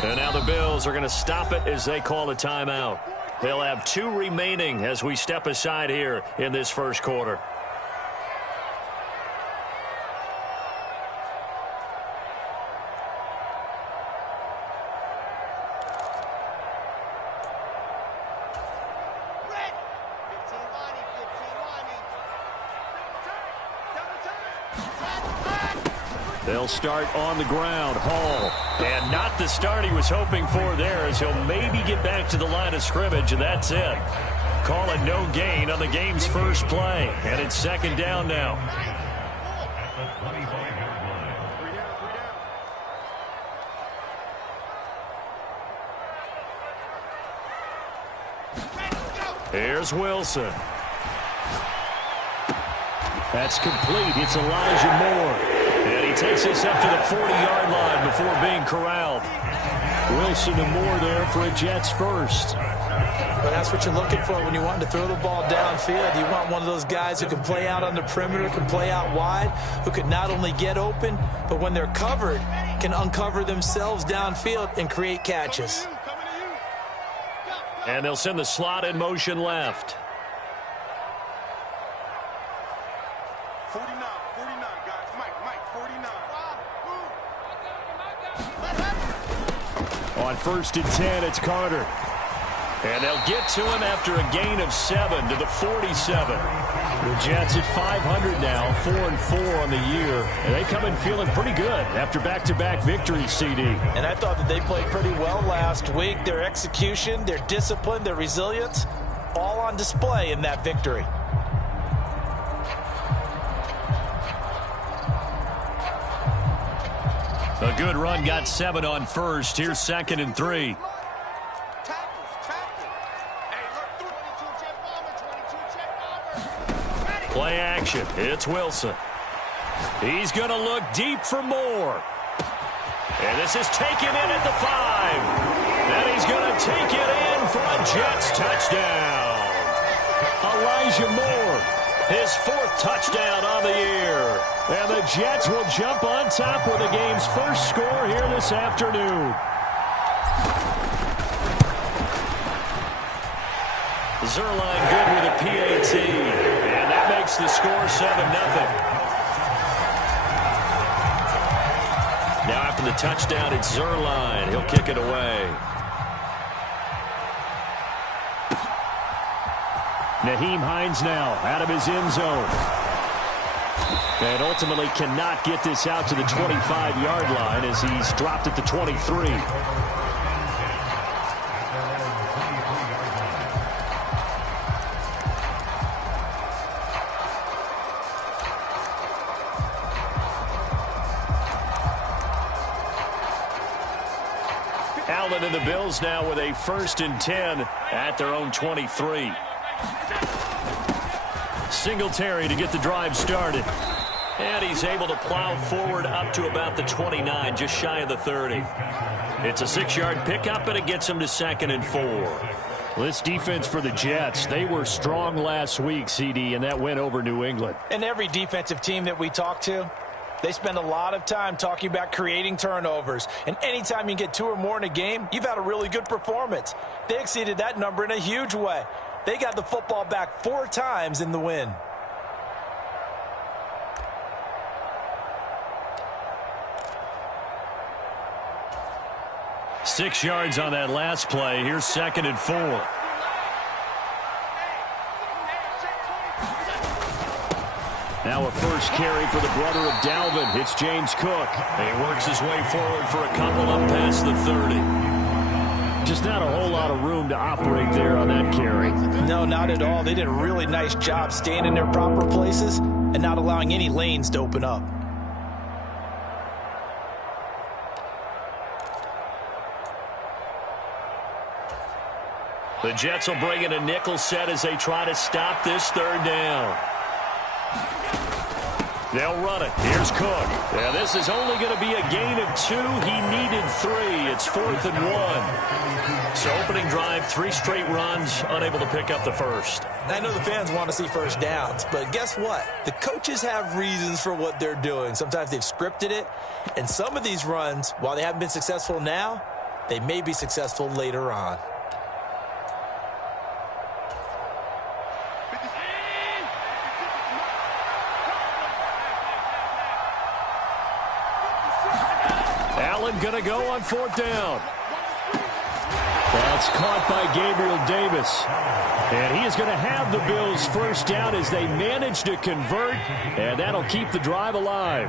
And now the Bills are going to stop it as they call a timeout. They'll have 2 remaining as we step aside here in this first quarter. They'll start on the ground. Hall. And not the start he was hoping for there, as he'll maybe get back to the line of scrimmage, and that's it. Call it no gain on the game's first play. And it's second down now. Here's Wilson. That's complete. It's Elijah Moore. And he takes us up to the 40-yard line before being corralled. Wilson and Moore there for a Jets first. Well, that's what you're looking for when you want to throw the ball downfield. You want one of those guys who can play out on the perimeter, can play out wide, who can not only get open, but when they're covered, can uncover themselves downfield and create catches. And they'll send the slot in motion left. 49, guys. Mike, 49. On 1st and 10, it's Carter. And they'll get to him after a gain of 7 to the 47. The Jets at 500 now, 4-4 on the year. And they come in feeling pretty good after back-to-back victories, CD. And I thought that they played pretty well last week. Their execution, their discipline, their resilience, all on display in that victory. A good run got 7 on 1st. Here's 2nd and 3. Play action. It's Wilson. He's going to look deep for Moore. And this is taken in at the 5. And he's going to take it in for a Jets touchdown. Elijah Moore, his 4th touchdown on the year. And the Jets will jump on top with the game's first score here this afternoon. Zuerlein good with a PAT. And that makes the score 7-0. Now after the touchdown, it's Zuerlein. He'll kick it away. Nyheim Hines now out of his end zone. And ultimately cannot get this out to the 25-yard line as he's dropped at the 23. Allen and the Bills now with a 1st and 10 at their own 23. Singletary to get the drive started. And he's able to plow forward up to about the 29, just shy of the 30. It's a 6-yard pickup, and it gets him to 2nd and 4. Well, this defense for the Jets, they were strong last week, CD, and that win over New England. And every defensive team that we talk to, they spend a lot of time talking about creating turnovers. And anytime you get 2 or more in a game, you've had a really good performance. They exceeded that number in a huge way. They got the football back 4 times in the win. Six yards on that last play. Here's 2nd and 4. Now a first carry for the brother of Dalvin. It's James Cook. He works his way forward for a couple up past the 30. Just not a whole lot of room to operate there on that carry. No, not at all. They did a really nice job staying in their proper places and not allowing any lanes to open up. The Jets will bring in a nickel set as they try to stop this 3rd down. They'll run it. Here's Cook. Yeah, this is only going to be a gain of 2. He needed 3. It's 4th and 1. So opening drive, 3 straight runs, unable to pick up the first. I know the fans want to see first downs, but guess what? The coaches have reasons for what they're doing. Sometimes they've scripted it, and some of these runs, while they haven't been successful now, they may be successful later on. Allen going to go on 4th down. That's caught by Gabriel Davis. And he is going to have the Bills 1st down as they manage to convert, and that'll keep the drive alive.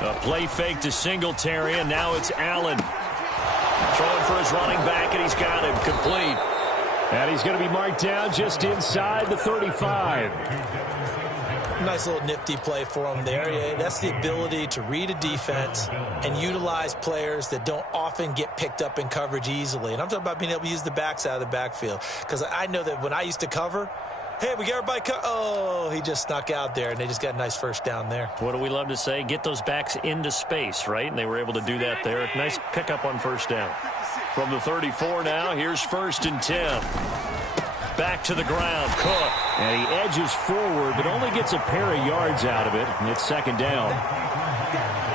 A play fake to Singletary, and now it's Allen. Throwing for his running back, and he's got him complete. And he's going to be marked down just inside the 35. Nice little nifty play for him there. Yeah, that's the ability to read a defense and utilize players that don't often get picked up in coverage easily. And I'm talking about being able to use the backs out of the backfield. Because I know that when I used to cover, hey, we got everybody oh, he just snuck out there, and they just got a nice 1st down there. What do we love to say? Get those backs into space, right? And they were able to do that there. Nice pickup on 1st down. From the 34 now, here's 1st and 10. Back to the ground, Cook. And he edges forward, but only gets a pair of yards out of it. And it's 2nd down.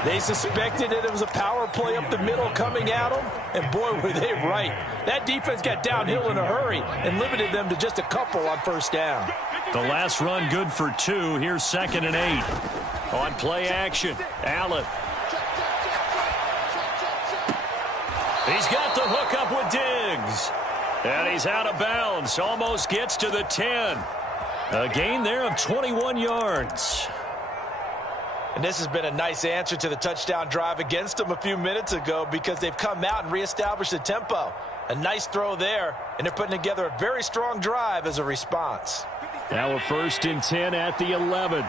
They suspected that it was a power play up the middle coming at them, and boy, were they right. That defense got downhill in a hurry and limited them to just a couple on 1st down. The last run good for 2. Here's 2nd and 8. On play action, Allen. He's got the hook up with Diggs. And he's out of bounds. Almost gets to the 10. A gain there of 21 yards. And this has been a nice answer to the touchdown drive against them a few minutes ago because they've come out and reestablished the tempo. A nice throw there, and they're putting together a very strong drive as a response. Now a 1st and 10 at the 11.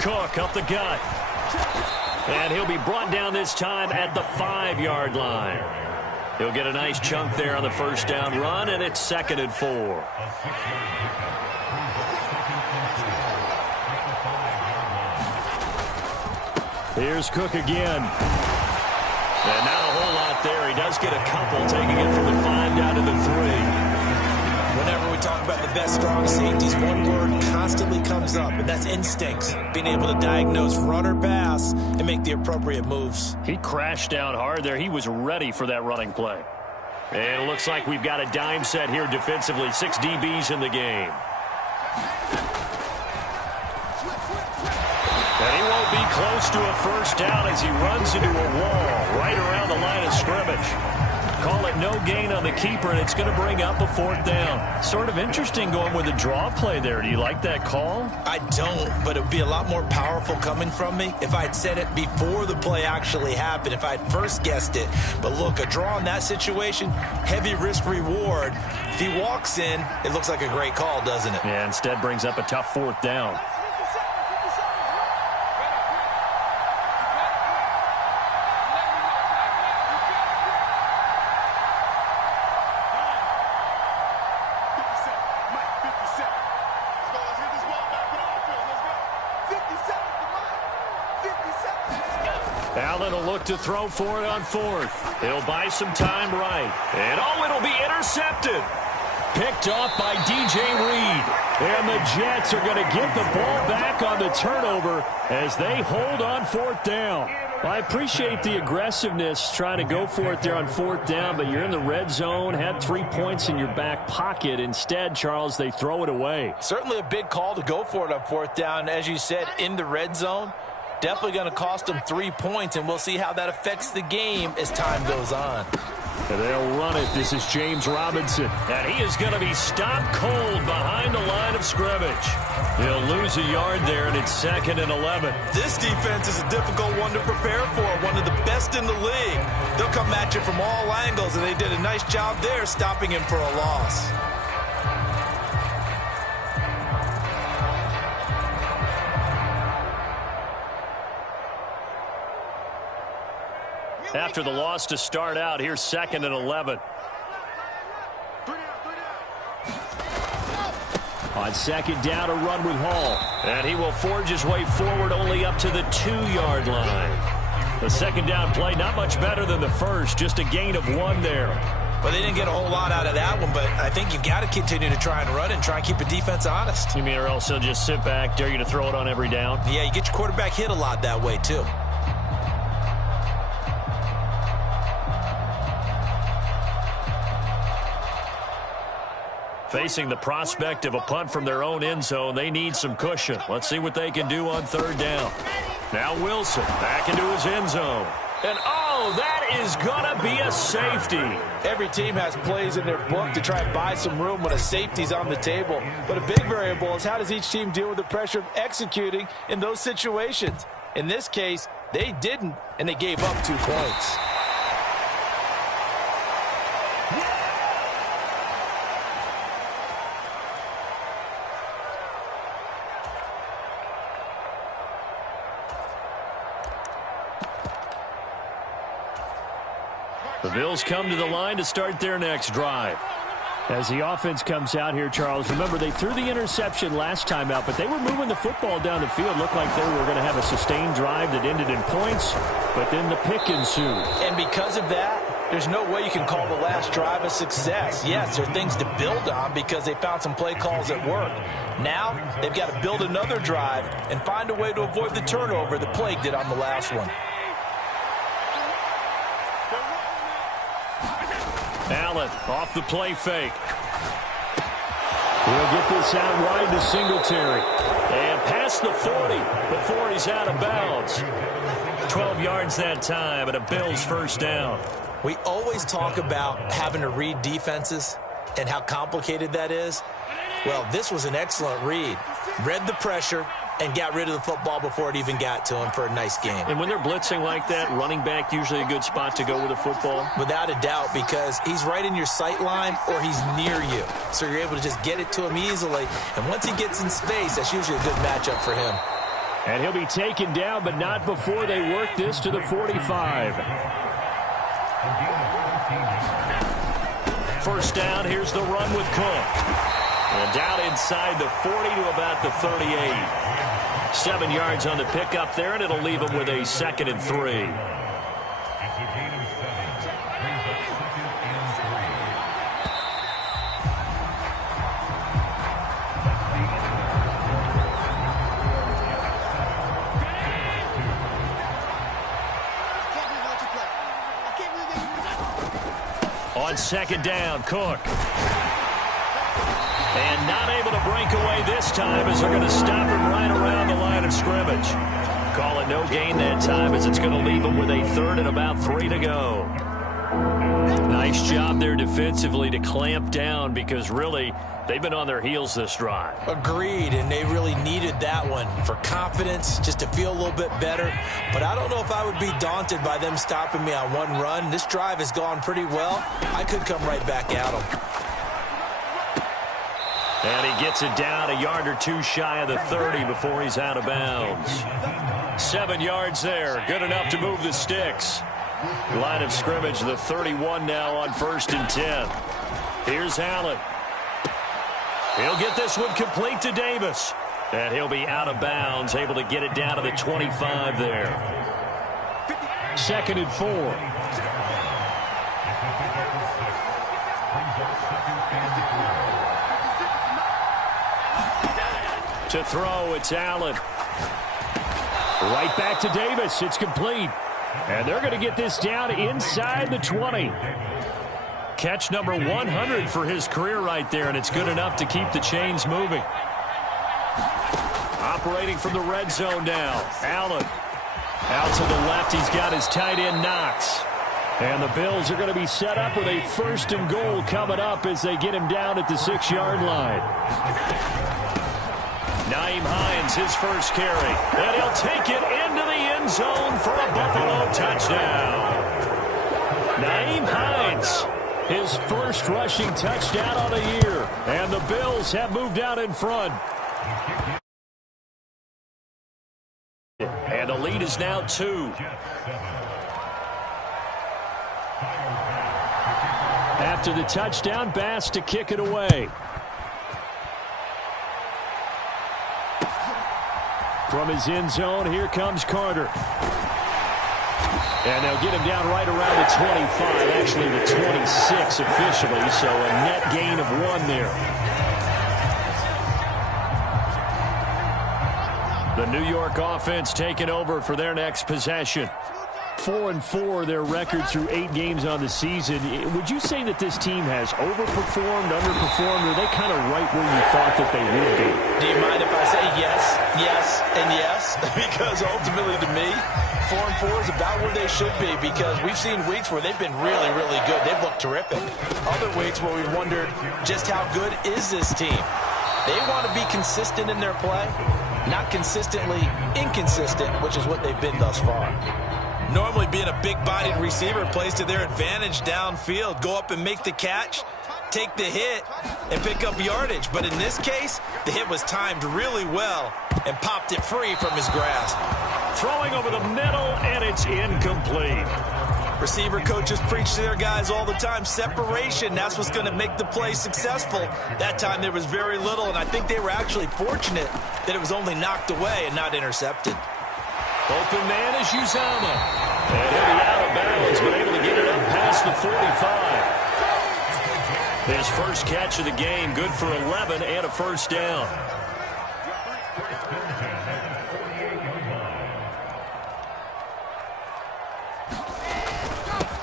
Cook up the gut. And he'll be brought down this time at the 5-yard line. He'll get a nice chunk there on the 1st down run, and it's 2nd and 4. Here's Cook again. And not a whole lot there. He does get a couple, taking it from the 5 down to the 3. Whenever we talk about the best strong safeties, one word constantly comes up, and that's instincts. Being able to diagnose run or pass and make the appropriate moves. He crashed down hard there. He was ready for that running play. And it looks like we've got a dime set here defensively. 6 DBs in the game. And he won't be close to a 1st down as he runs into a wall right around the line of scrimmage. Call it no gain on the keeper, and it's going to bring up a 4th down. Sort of interesting going with a draw play there. Do you like that call? I don't, but it would be a lot more powerful coming from me if I'd said it before the play actually happened, if I'd first guessed it. But look, a draw in that situation, heavy risk reward. If he walks in, it looks like a great call, doesn't it? Yeah, instead brings up a tough 4th down. Allen will look to throw for it on 4th. He'll buy some time right. And it'll be intercepted. Picked off by DJ Reed. And the Jets are going to get the ball back on the turnover as they hold on 4th down. I appreciate the aggressiveness trying to go for it there on 4th down, but you're in the red zone, had 3 points in your back pocket. Instead, Charles, they throw it away. Certainly a big call to go for it on 4th down. As you said, in the red zone. Definitely going to cost them 3 points, and we'll see how that affects the game as time goes on. And they'll run it. This is James Robinson. And he is going to be stopped cold behind the line of scrimmage. He'll lose a yard there, and it's 2nd and 11. This defense is a difficult one to prepare for, one of the best in the league. They'll come at you from all angles, and they did a nice job there stopping him for a loss. After the loss to start out, here's 2nd and 11. On 2nd down, a run with Hall. And he will forge his way forward only up to the 2-yard line. The 2nd down play, not much better than the first, just a gain of 1 there. Well, they didn't get a whole lot out of that one, but I think you've got to continue to try and run and try and keep the defense honest. You mean or else they'll just sit back, dare you to throw it on every down? Yeah, you get your quarterback hit a lot that way, too. Facing the prospect of a punt from their own end zone, they need some cushion. Let's see what they can do on third down. Now Wilson back into his end zone. And, oh, that is going to be a safety. Every team has plays in their book to try and buy some room when a safety's on the table. But a big variable is how does each team deal with the pressure of executing in those situations. In this case, they didn't, and they gave up 2 points. The Bills come to the line to start their next drive. As the offense comes out here, Charles, remember they threw the interception last time out, but they were moving the football down the field. Looked like they were going to have a sustained drive that ended in points, but then the pick ensued. And because of that, there's no way you can call the last drive a success. Yes, there are things to build on because they found some play calls that work. Now, they've got to build another drive and find a way to avoid the turnover that plagued it on the last one. Allen off the play fake. He'll get this out wide to Singletary. And past the 40 before he's out of bounds. 12 yards that time and a Bills first down. We always talk about having to read defenses and how complicated that is. Well, this was an excellent read. Read the pressure and got rid of the football before it even got to him for a nice game. And when they're blitzing like that, running back usually a good spot to go with the football? Without a doubt, because he's right in your sight line or he's near you. So you're able to just get it to him easily. And once he gets in space, that's usually a good matchup for him. And he'll be taken down, but not before they work this to the 45. First down, here's the run with Cook. And down inside the 40 to about the 38. 7 yards on the pickup there, and it'll leave him with a 2nd and 3. On 2nd down, Cook. And not able to break away this time as they're going to stop him right around the line of scrimmage. Call it no gain that time as it's going to leave him with a 3rd and about 3 to go. Nice job there defensively to clamp down because really they've been on their heels this drive. Agreed, and they really needed that one for confidence, just to feel a little bit better. But I don't know if I would be daunted by them stopping me on one run. This drive has gone pretty well. I could come right back at them. And he gets it down a yard or 2 shy of the 30 before he's out of bounds. 7 yards there. Good enough to move the sticks. Line of scrimmage, the 31 now on 1st and 10. Here's Allen. He'll get this one complete to Davis. And he'll be out of bounds, able to get it down to the 25 there. 2nd and 4. To throw, it's Allen. Right back to Davis. It's complete. And they're going to get this down inside the 20. Catch number 100 for his career right there, and it's good enough to keep the chains moving. Operating from the red zone now. Allen. Out to the left, he's got his tight end Knox. And the Bills are going to be set up with a 1st and goal coming up as they get him down at the 6-yard line. Nyheim Hines, his first carry. And he'll take it into the end zone for a Buffalo touchdown. Nyheim Hines, his first rushing touchdown on the year. And the Bills have moved out in front. And the lead is now 2. After the touchdown, Bass to kick it away. From his end zone, here comes Carter. And they'll get him down right around the 25, actually the 26 officially, so a net gain of 1 there. The New York offense taking over for their next possession. 4-4 their record through 8 games on the season. Would you say that this team has overperformed, underperformed, or are they kind of right where you thought that they would be? Do you mind if I say yes, yes, and yes? Because ultimately to me, 4-4 is about where they should be, because we've seen weeks where they've been really, really good. They've looked terrific. Other weeks where we've wondered just how good is this team. They want to be consistent in their play, not consistently inconsistent, which is what they've been thus far. Normally being a big-bodied receiver plays to their advantage downfield. Go up and make the catch, take the hit, and pick up yardage. But in this case, the hit was timed really well and popped it free from his grasp. Throwing over the middle, and it's incomplete. Receiver coaches preach to their guys all the time. Separation, that's what's going to make the play successful. That time there was very little, and I think they were actually fortunate that it was only knocked away and not intercepted. Open man is Uzomah. And he'll be out of bounds, but able to get it up past the 45. His first catch of the game, good for 11 and a first down.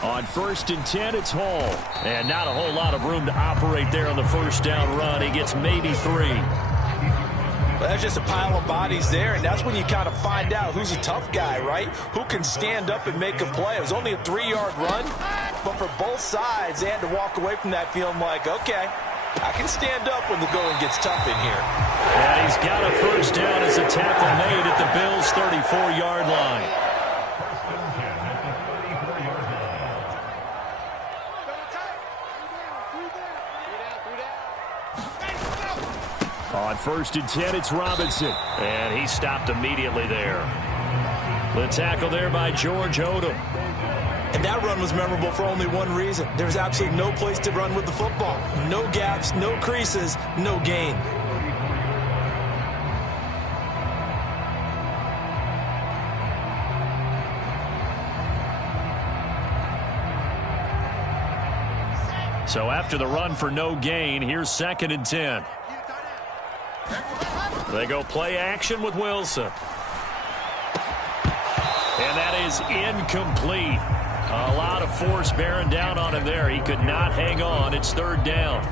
On 1st and 10, it's Hall. And not a whole lot of room to operate there on the first down run. He gets maybe 3. Well, that's just a pile of bodies there, and that's when you kind of find out who's a tough guy, right? Who can stand up and make a play. It was only a 3-yard run, but for both sides, they had to walk away from that feeling like, okay, I can stand up when the going gets tough in here. And he's got a first down as a tackle made at the Bills' 34-yard line. On 1st and 10, it's Robinson. And he stopped immediately there. The tackle there by George Odom. And that run was memorable for only one reason. There's absolutely no place to run with the football. No gaps, no creases, no gain. So after the run for no gain, here's 2nd and 10. They go play action with Wilson. And that is incomplete. A lot of force bearing down on him there. He could not hang on. It's 3rd down.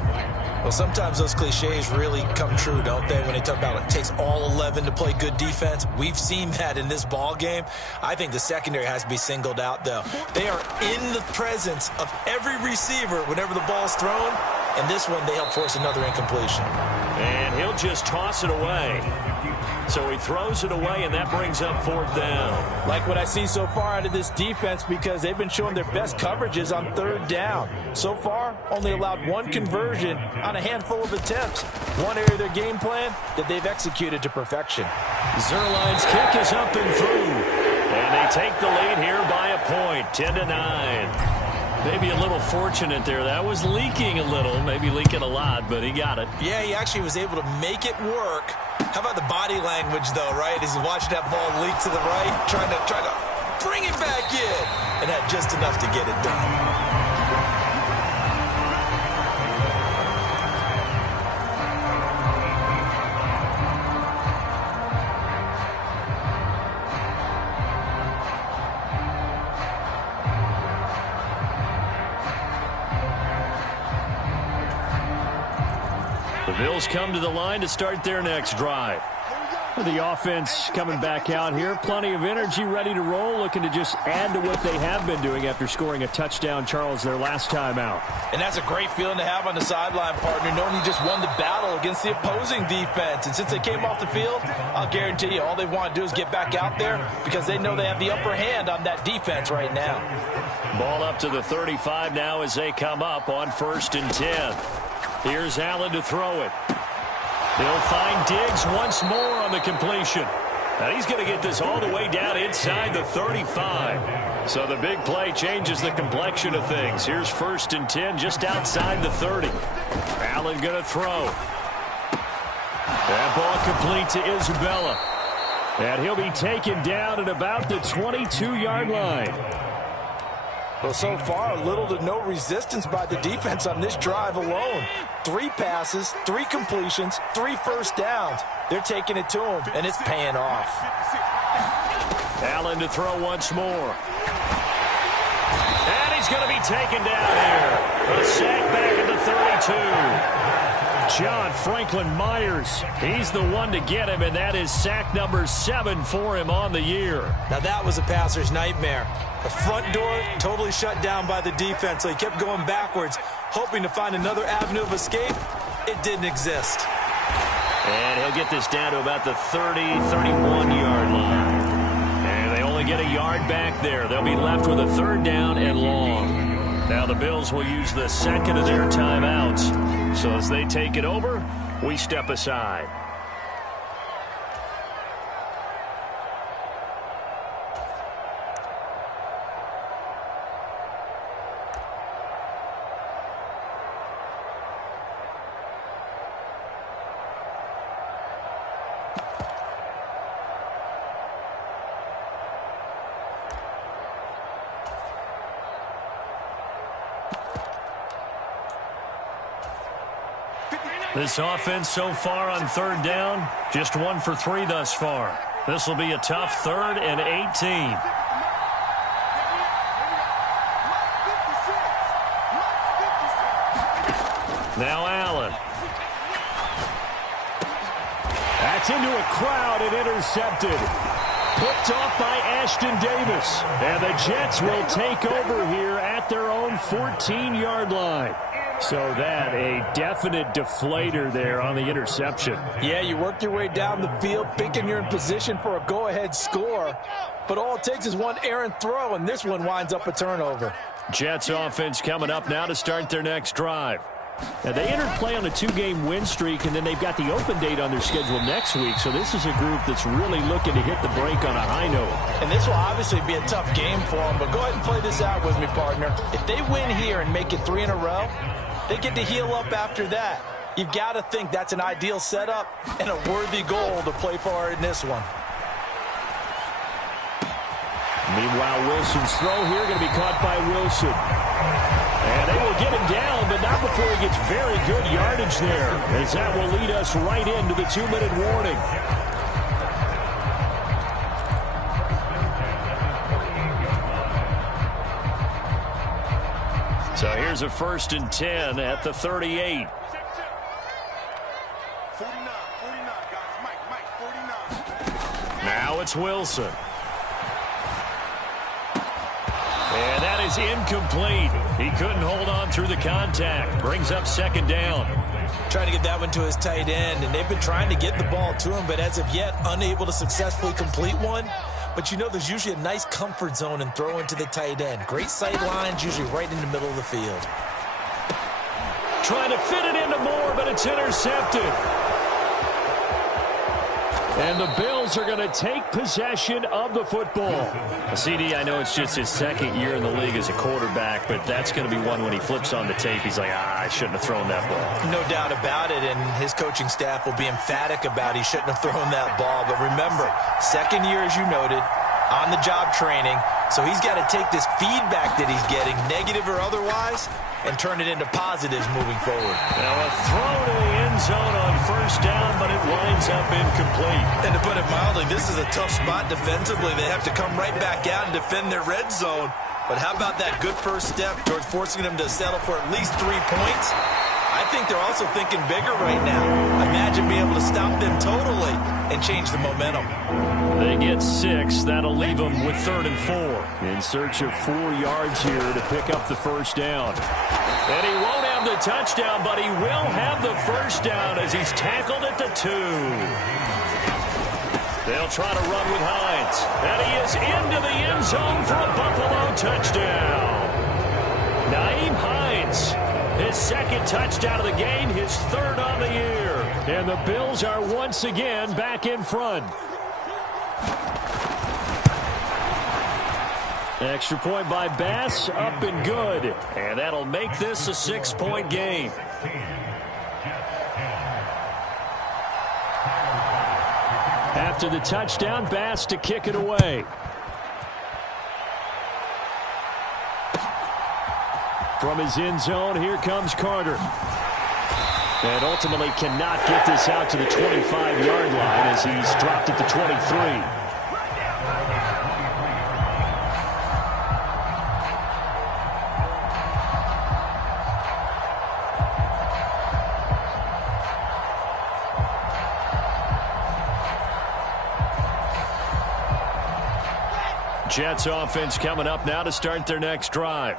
Well, sometimes those cliches really come true, don't they? When they talk about it takes all 11 to play good defense. We've seen that in this ball game. I think the secondary has to be singled out, though. They are in the presence of every receiver whenever the ball's thrown. And this one, they help force another incompletion. And he'll just toss it away. So he throws it away, and that brings up 4th down. Like what I see so far out of this defense, because they've been showing their best coverages on 3rd down. So far, only allowed 1 conversion on a handful of attempts. One area of their game plan that they've executed to perfection. Zuerlein's kick is up and through. And they take the lead here by a point, 10-9. Maybe a little fortunate there. That was leaking a little, maybe leaking a lot, but he got it. Yeah, he actually was able to make it work. How about the body language, though, right? As he watched that ball leak to the right, trying to bring it back in, and had just enough to get it done. The Bills come to the line to start their next drive. The offense coming back out here. Plenty of energy, ready to roll, looking to just add to what they have been doing after scoring a touchdown, Charles, their last time out. And that's a great feeling to have on the sideline, partner, knowing you just won the battle against the opposing defense. And since they came off the field, I'll guarantee you all they want to do is get back out there because they know they have the upper hand on that defense right now. Ball up to the 35 now as they come up on 1st and 10. Here's Allen to throw it. He'll find Diggs once more on the completion. And he's going to get this all the way down inside the 35. So the big play changes the complexion of things. Here's 1st and 10 just outside the 30. Allen going to throw. That ball complete to Isabella. And he'll be taken down at about the 22-yard line. Well, so far, little to no resistance by the defense on this drive alone. 3 passes, 3 completions, 3 first downs. They're taking it to him, and it's paying off. Allen to throw once more. And he's going to be taken down here. A sack back at the 32. John Franklin Myers, he's the one to get him, and that is sack number 7 for him on the year. Now that was a passer's nightmare. The front door totally shut down by the defense, so he kept going backwards, hoping to find another avenue of escape. It didn't exist. And he'll get this down to about the 30, 31-yard line. And they only get a yard back there. They'll be left with a 3rd down and long. Now the Bills will use the second of their timeouts. So as they take it over, we step aside. This offense so far on 3rd down, just 1 for 3 thus far. This will be a tough 3rd and 18. Now Allen. That's into a crowd and intercepted. Picked off by Ashton Davis. And the Jets will take over here at their own 14-yard line. So that, a definite deflator there on the interception. Yeah, you work your way down the field thinking you're in position for a go-ahead score. But all it takes is one errant throw, and this one winds up a turnover. Jets offense coming up now to start their next drive. Now, they entered play on a 2-game win streak, and then they've got the open date on their schedule next week. So this is a group that's really looking to hit the break on a high note. And this will obviously be a tough game for them, but go ahead and play this out with me, partner. If they win here and make it 3 in a row, they get to heal up after that. You've got to think that's an ideal setup and a worthy goal to play for in this one. Meanwhile, Wilson's throw here going to be caught by Wilson. And they will get him down, but not before he gets very good yardage there, as that will lead us right into the 2-minute warning. So here's a 1st and 10 at the 38. 49, 49, guys. Mike, 49. Now it's Wilson. And that is incomplete. He couldn't hold on through the contact. Brings up 2nd down. Trying to get that one to his tight end, and they've been trying to get the ball to him, but as of yet, unable to successfully complete one. But you know there's usually a nice comfort zone and throw into the tight end. Great sight lines, usually right in the middle of the field. Trying to fit it into Moore, but it's intercepted. And the Bills are going to take possession of the football. CD, I know it's just his 2nd year in the league as a quarterback, but that's going to be one when he flips on the tape. He's like, I shouldn't have thrown that ball. No doubt about it, and his coaching staff will be emphatic about he shouldn't have thrown that ball. But remember, 2nd year, as you noted, on-the-job training. So he's got to take this feedback that he's getting, negative or otherwise, and turn it into positives moving forward. Now a throw to the end zone on 1st down, but it winds up incomplete. And to put it mildly, this is a tough spot defensively. They have to come right back out and defend their red zone. But how about that good first step towards forcing them to settle for at least 3 points? I think they're also thinking bigger right now. Imagine being able to stop them totally and change the momentum. They get 6. That'll leave them with 3rd and 4. In search of 4 yards here to pick up the 1st down. And he won't have the touchdown, but he will have the 1st down as he's tackled at the 2. They'll try to run with Hines. And he is into the end zone for a Buffalo touchdown. Nyheim Hines, his 2nd touchdown of the game, his 3rd on the year. And the Bills are once again back in front. Extra point by Bass, up and good. And that'll make this a 6-point game. After the touchdown, Bass to kick it away. From his end zone, here comes Carter. And ultimately cannot get this out to the 25-yard line as he's dropped at the 23. Jets offense coming up now to start their next drive.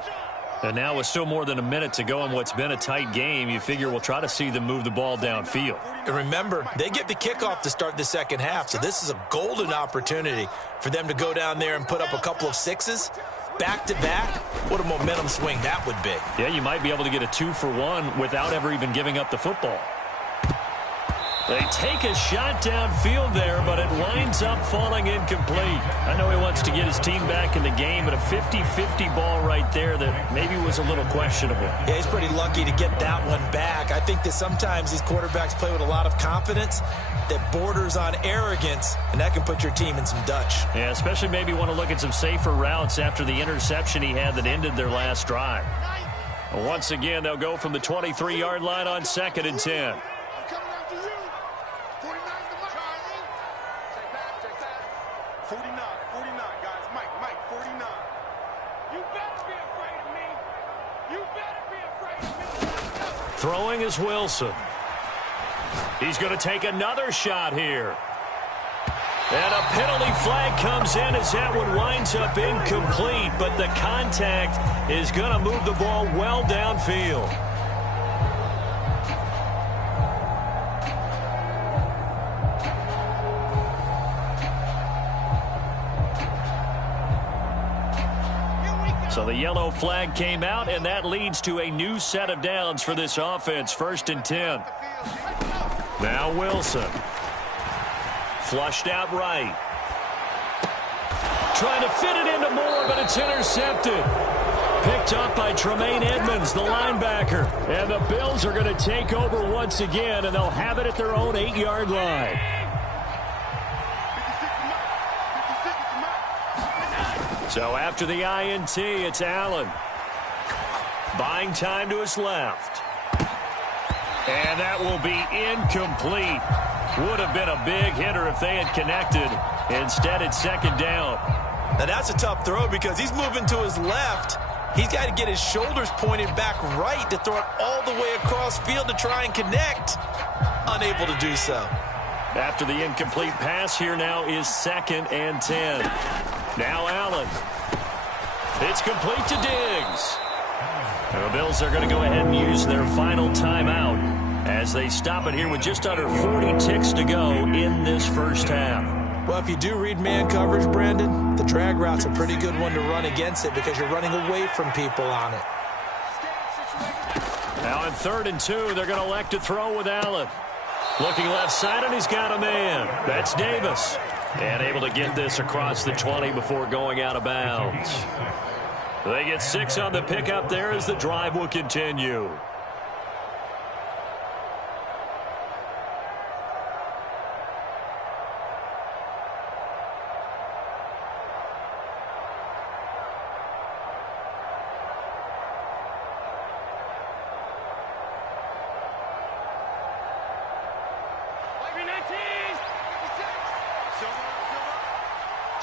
And now with still more than a minute to go in what's been a tight game, you figure we'll try to see them move the ball downfield. And remember, they get the kickoff to start the second half, so this is a golden opportunity for them to go down there and put up a couple of sixes back-to-back. What a momentum swing that would be. Yeah, you might be able to get a 2-for-1 without ever even giving up the football. They take a shot downfield there, but it winds up falling incomplete. I know he wants to get his team back in the game, but a 50-50 ball right there that maybe was a little questionable. Yeah, he's pretty lucky to get that one back. I think that sometimes these quarterbacks play with a lot of confidence that borders on arrogance, and that can put your team in some Dutch. Yeah, especially maybe want to look at some safer routes after the interception he had that ended their last drive. Once again, they'll go from the 23-yard line on 2nd and 10. 49, guys. Mike, 49. You better be afraid of me. You better be afraid of me. Throwing is Wilson. He's going to take another shot here. And a penalty flag comes in as that one winds up incomplete, but the contact is going to move the ball well downfield. So the yellow flag came out, and that leads to a new set of downs for this offense. 1st and 10. Now Wilson. Flushed out right. Trying to fit it into Moore, but it's intercepted. Picked up by Tremaine Edmonds, the linebacker. And the Bills are going to take over once again, and they'll have it at their own 8-yard line. So after the INT, it's Allen. Buying time to his left. And that will be incomplete. Would have been a big hitter if they had connected. Instead, it's 2nd down. Now that's a tough throw because he's moving to his left. He's got to get his shoulders pointed back right to throw it all the way across field to try and connect. Unable to do so. After the incomplete pass, here now is 2nd and 10. Now Allen. It's complete to Diggs. The Bills are going to go ahead and use their final timeout as they stop it here with just under 40 ticks to go in this first half. Well, if you do read man coverage, Brandon, the drag route's a pretty good one to run against it because you're running away from people on it. Now on 3rd and 2, they're going to elect to throw with Allen. Looking left side, and he's got a man. That's Davis. And able to get this across the 20 before going out of bounds. They get 6 on the pickup there as the drive will continue.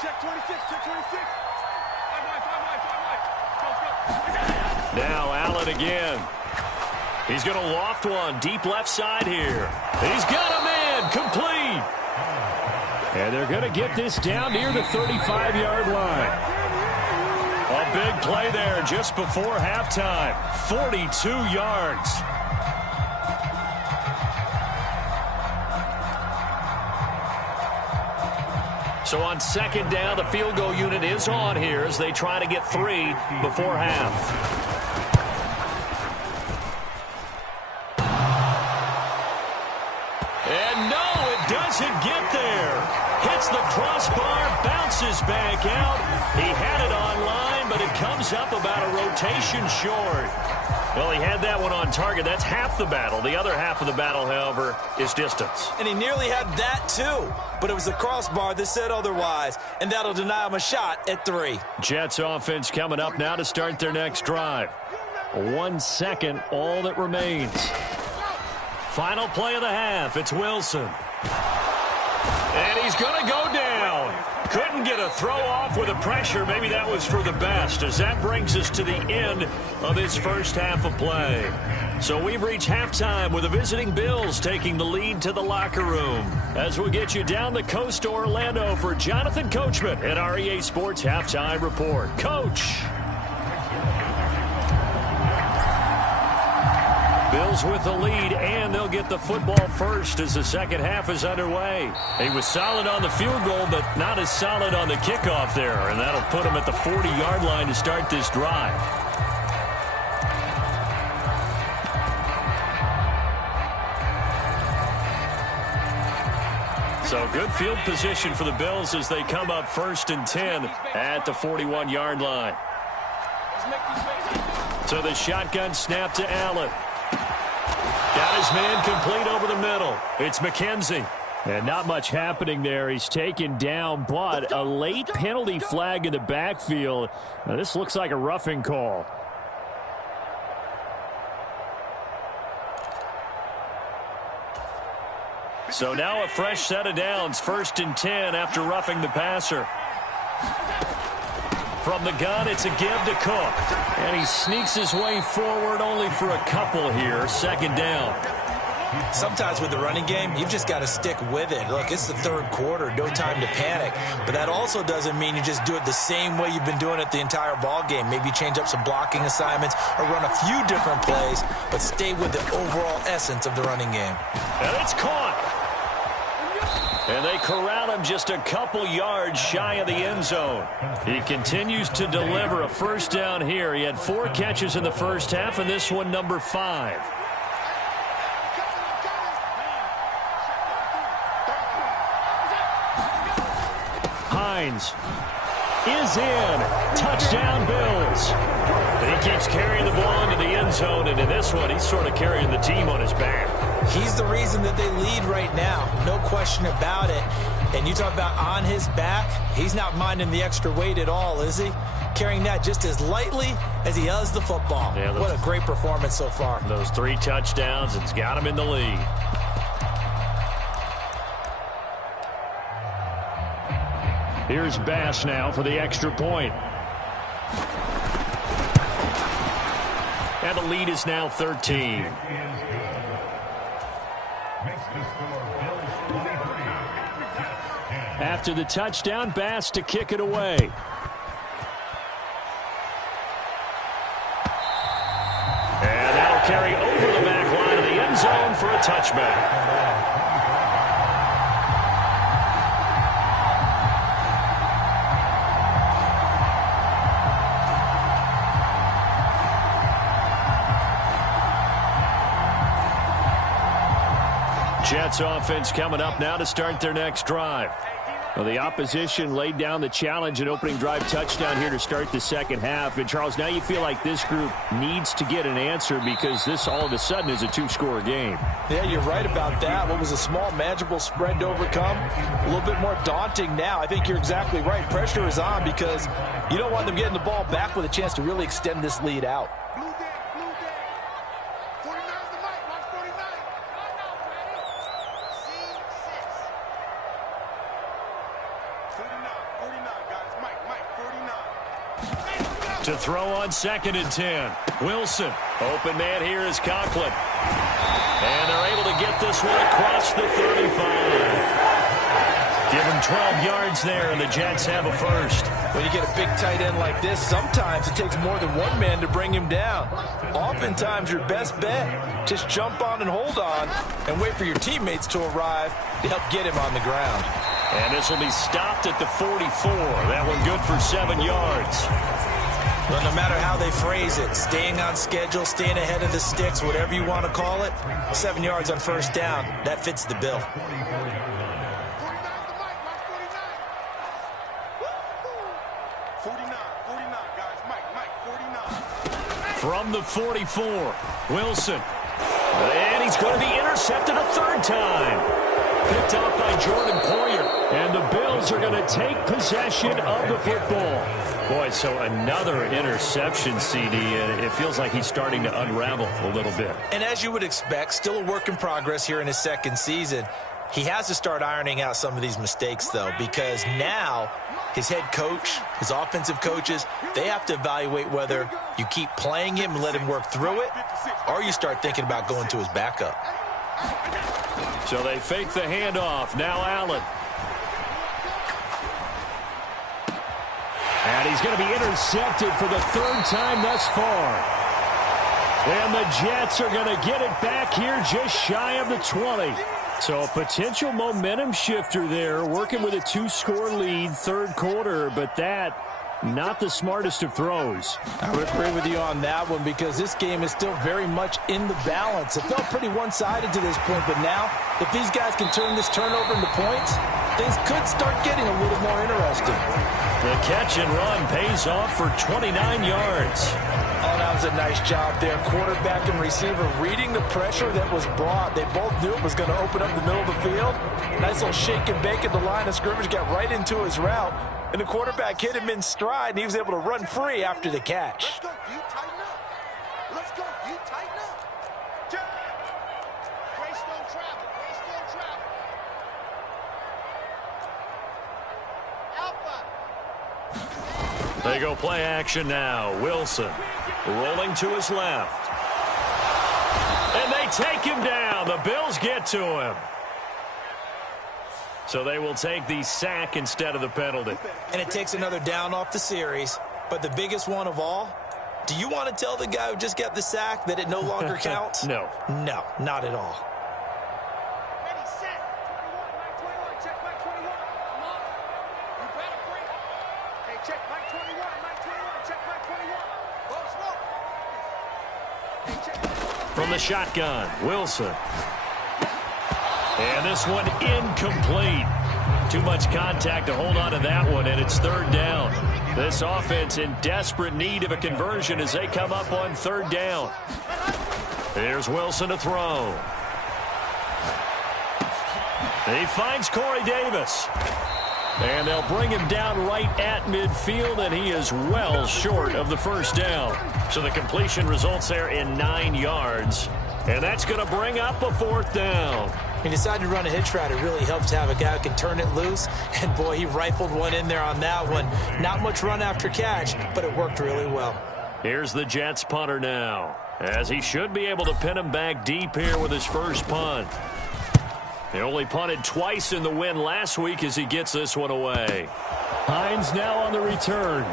Check 26. Now Allen again. He's going to loft one deep left side here. He's got a man complete. And they're going to get this down near the 35-yard line. A big play there just before halftime. 42 yards. So on 2nd down, the field goal unit is on here as they try to get 3 before half. And no, it doesn't get there. Hits the crossbar, bounces back out. He had it online, but it comes up about a rotation short. Well, he had that one on target. That's half the battle. The other half of the battle, however, is distance. And he nearly had that, too. But it was the crossbar that said otherwise, and that'll deny him a shot at 3. Jets offense coming up now to start their next drive. 1 second, all that remains. Final play of the half. It's Wilson. And he's going to go down. Couldn't get a throw off with the pressure. Maybe that was for the best, as that brings us to the end of this first half of play. So we've reached halftime with the visiting Bills taking the lead to the locker room. As we get you down the coast to Orlando for Jonathan Coachman at our EA Sports Halftime Report. Coach. Bills with the lead, and they'll get the football first as the second half is underway. He was solid on the field goal, but not as solid on the kickoff there, and that'll put him at the 40-yard line to start this drive. So good field position for the Bills as they come up 1st and 10 at the 41-yard line. So the shotgun snap to Allen. Got his man complete over the middle. It's McKenzie. And not much happening there. He's taken down, but a late penalty flag in the backfield. Now, this looks like a roughing call. So now a fresh set of downs. 1st and 10 after roughing the passer. From the gun, it's a give to Cook. And he sneaks his way forward only for a couple here. 2nd down. Sometimes with the running game, you've just got to stick with it. Look, it's the 3rd quarter, no time to panic. But that also doesn't mean you just do it the same way you've been doing it the entire ball game. Maybe change up some blocking assignments or run a few different plays, but stay with the overall essence of the running game. And it's caught. And they corral him just a couple yards shy of the end zone. He continues to deliver a 1st down here. He had 4 catches in the first half, and this one number 5. Hines is in. Touchdown, Bills. And he keeps carrying the ball into the end zone, and in this one, he's sort of carrying the team on his back. He's the reason that they lead right now. No question about it. And you talk about on his back, he's not minding the extra weight at all, is he? Carrying that just as lightly as he does the football. Yeah, what a great performance so far. Those 3 touchdowns, it's got him in the lead. Here's Bass now for the extra point. And the lead is now 13. After the touchdown, Bass to kick it away. And that'll carry over the back line of the end zone for a touchback. Jets offense coming up now to start their next drive. Well, the opposition laid down the challenge and opening drive touchdown here to start the second half. And, Charles, now you feel like this group needs to get an answer because this all of a sudden is a 2-score game. Yeah, you're right about that. What was a small, manageable spread to overcome, a little bit more daunting now. I think you're exactly right. Pressure is on because you don't want them getting the ball back with a chance to really extend this lead out. To throw on 2nd and 10. Wilson. Open man here is Conklin. And they're able to get this one across the 35. Give him 12 yards there, and the Jets have a first. When you get a big tight end like this, sometimes it takes more than one man to bring him down. Oftentimes, your best bet, just jump on and hold on and wait for your teammates to arrive to help get him on the ground. And this will be stopped at the 44. That one good for 7 yards. Well, no matter how they phrase it, staying on schedule, staying ahead of the sticks, whatever you want to call it, 7 yards on 1st down, that fits the bill. From the 44, Wilson. And he's going to be intercepted a third time. Picked off by Jordan Poyer. And the Bills are going to take possession of the football. Boy, so another interception, CD, and it feels like he's starting to unravel a little bit. And as you would expect, still a work in progress here in his second season. He has to start ironing out some of these mistakes, though, because now his head coach, his offensive coaches, they have to evaluate whether you keep playing him and let him work through it, or you start thinking about going to his backup. So they fake the handoff. Now Allen. And he's going to be intercepted for the third time thus far. And the Jets are going to get it back here just shy of the 20. So a potential momentum shifter there, working with a 2-score lead, third quarter, but that not the smartest of throws. I would agree with you on that one because this game is still very much in the balance. It felt pretty one-sided to this point, but now if these guys can turn this turnover into points, things could start getting a little more interesting. The catch and run pays off for 29 yards. Oh, that was a nice job there. Quarterback and receiver reading the pressure that was brought. They both knew it was going to open up the middle of the field. Nice little shake and bake at the line of scrimmage, got right into his route. And the quarterback hit him in stride, and he was able to run free after the catch. Let's go, D. Tighten up. Let's go, D. Tighten up. Grace don't travel. Grace don't travel. Alpha. They go play action now. Wilson rolling to his left. And they take him down. The Bills get to him. So they will take the sack instead of the penalty. And it takes another down off the series. But the biggest one of all, do you want to tell the guy who just got the sack that it no longer counts? No. No, not at all. Ready, set. 21, Mike 21. Check Mike 21. Come on. You better bring it. Hey, check Mike 21. Mike 21. Check Mike 21. Go slow. Hey, check. From the shotgun, Wilson. And this one incomplete. Too much contact to hold on to that one, and it's third down. This offense in desperate need of a conversion as they come up on third down. Here's Wilson to throw. He finds Corey Davis. And they'll bring him down right at midfield, and he is well short of the first down. So the completion results there in 9 yards. And that's going to bring up a fourth down. He decided to run a hitch route. It really helps to have a guy who can turn it loose. And, boy, he rifled one in there on that one. Not much run after catch, but it worked really well. Here's the Jets punter now, as he should be able to pin him back deep here with his first punt. He only punted twice in the win last week as he gets this one away. Hines now on the return.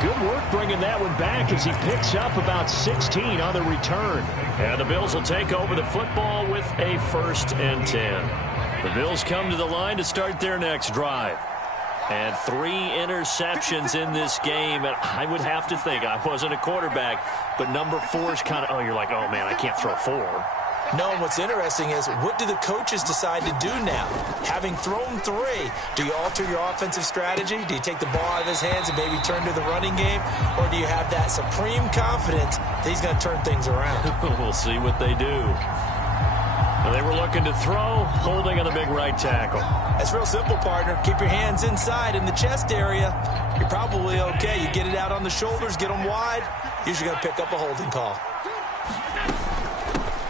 Good work bringing that one back as he picks up about 16 on the return. And the Bills will take over the football with a 1st and 10. The Bills come to the line to start their next drive. And 3 interceptions in this game. And I would have to think, I wasn't a quarterback, but number 4 is kind of, oh, you're like, oh, man, I can't throw 4. No, and what's interesting is, what do the coaches decide to do now? Having thrown 3, do you alter your offensive strategy? Do you take the ball out of his hands and maybe turn to the running game? Or do you have that supreme confidence that he's going to turn things around? We'll see what they do. Well, they were looking to throw, holding on the big right tackle. That's real simple, partner. Keep your hands inside in the chest area. You're probably okay. You get it out on the shoulders, get them wide. Usually going to pick up a holding call.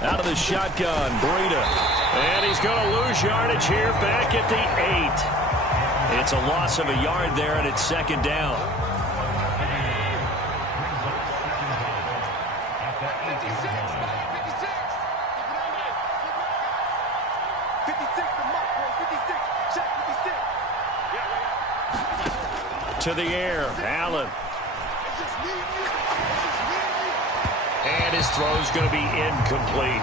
Out of the shotgun, Breida. And he's going to lose yardage here back at the 8. It's a loss of a yard there, and it's second down. 56, the mark, boy. 56. Check 56. To the air, Allen. And his throw's going to be incomplete.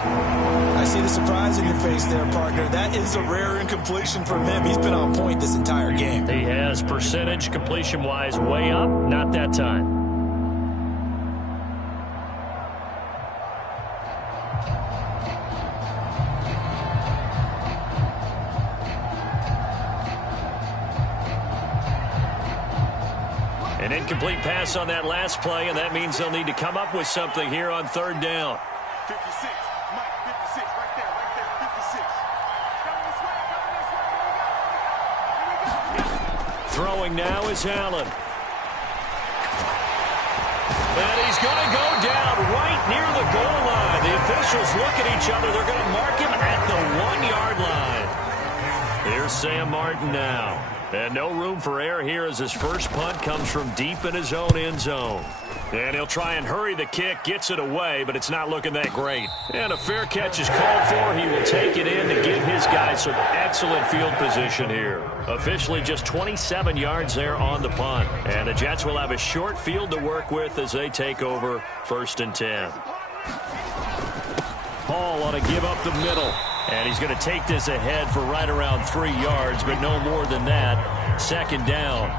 I see the surprise in your face there, partner. That is a rare incompletion from him. He's been on point this entire game. He has percentage completion-wise way up. Not that time. An incomplete pass on that last play, and that means they'll need to come up with something here on third down. 56. Mike, 56. Right there, 56. Throwing now is Allen. And he's going to go down right near the goal line. The officials look at each other. They're going to mark him at the 1-yard line. Here's Sam Martin now. And no room for error here as his first punt comes from deep in his own end zone. And he'll try and hurry the kick, gets it away, but it's not looking that great. And a fair catch is called for. He will take it in to give his guys some excellent field position here. Officially just 27 yards there on the punt. And the Jets will have a short field to work with as they take over 1st and 10. Hall on a give up the middle. And he's going to take this ahead for right around 3 yards, but no more than that. 2nd down.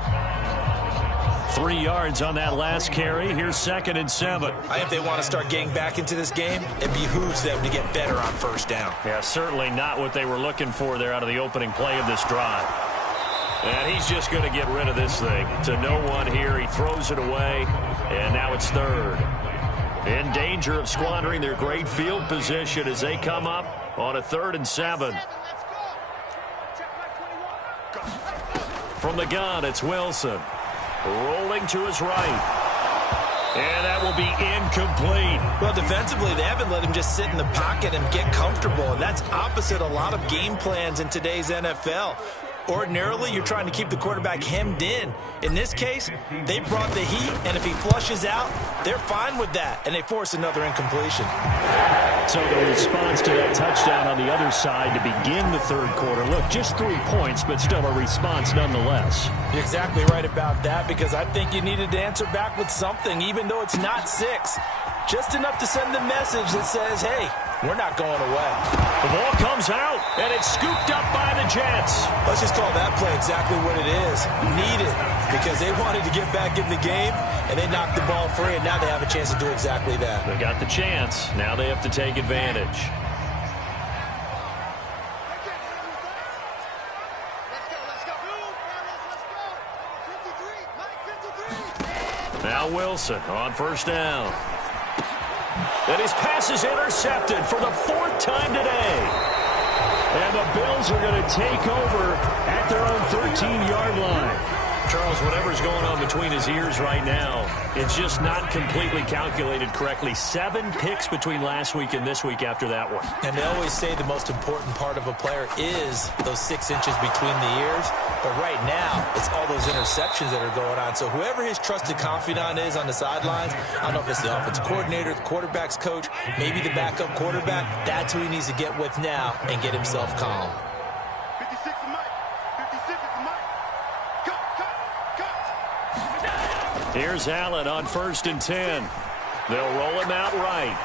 3 yards on that last carry. Here's 2nd and 7. I think they want to start getting back into this game. It behooves them to get better on 1st down. Yeah, certainly not what they were looking for there out of the opening play of this drive. And he's just going to get rid of this thing. To no one here. He throws it away, and now it's 3rd. In danger of squandering their great field position as they come up on a 3rd and 7. From the gun, it's Wilson. Rolling to his right. And that will be incomplete. Well, defensively, they haven't let him just sit in the pocket and get comfortable. And that's opposite a lot of game plans in today's NFL. Ordinarily, you're trying to keep the quarterback hemmed in. In this case, they brought the heat, and if he flushes out, they're fine with that, and they force another incompletion. So the response to that touchdown on the other side to begin the 3rd quarter. Look, just 3 points, but still a response nonetheless. You're exactly right about that, because I think you needed to answer back with something, even though it's not 6. Just enough to send the message that says, hey, we're not going away. The ball comes out, and it's scooped up by the Jets. Let's just call that play exactly what it is. Needed, because they wanted to get back in the game, and they knocked the ball free, and now they have a chance to do exactly that. They got the chance. Now they have to take advantage. Now Wilson on 1st down. And his pass is intercepted for the 4th time today. And the Bills are going to take over at their own 13-yard line. Charles, whatever's going on between his ears right now, it's just not completely calculated correctly. 7 picks between last week and this week after that one. And they always say the most important part of a player is those 6 inches between the ears. But right now, it's all those interceptions that are going on. So whoever his trusted confidant is on the sidelines, I don't know if it's the offensive coordinator, the quarterback's coach, maybe the backup quarterback, that's who he needs to get with now and get himself calm. 56 is Mike. 56 is Mike. Cut, cut, cut. Here's Allen on 1st and 10. They'll roll him out right.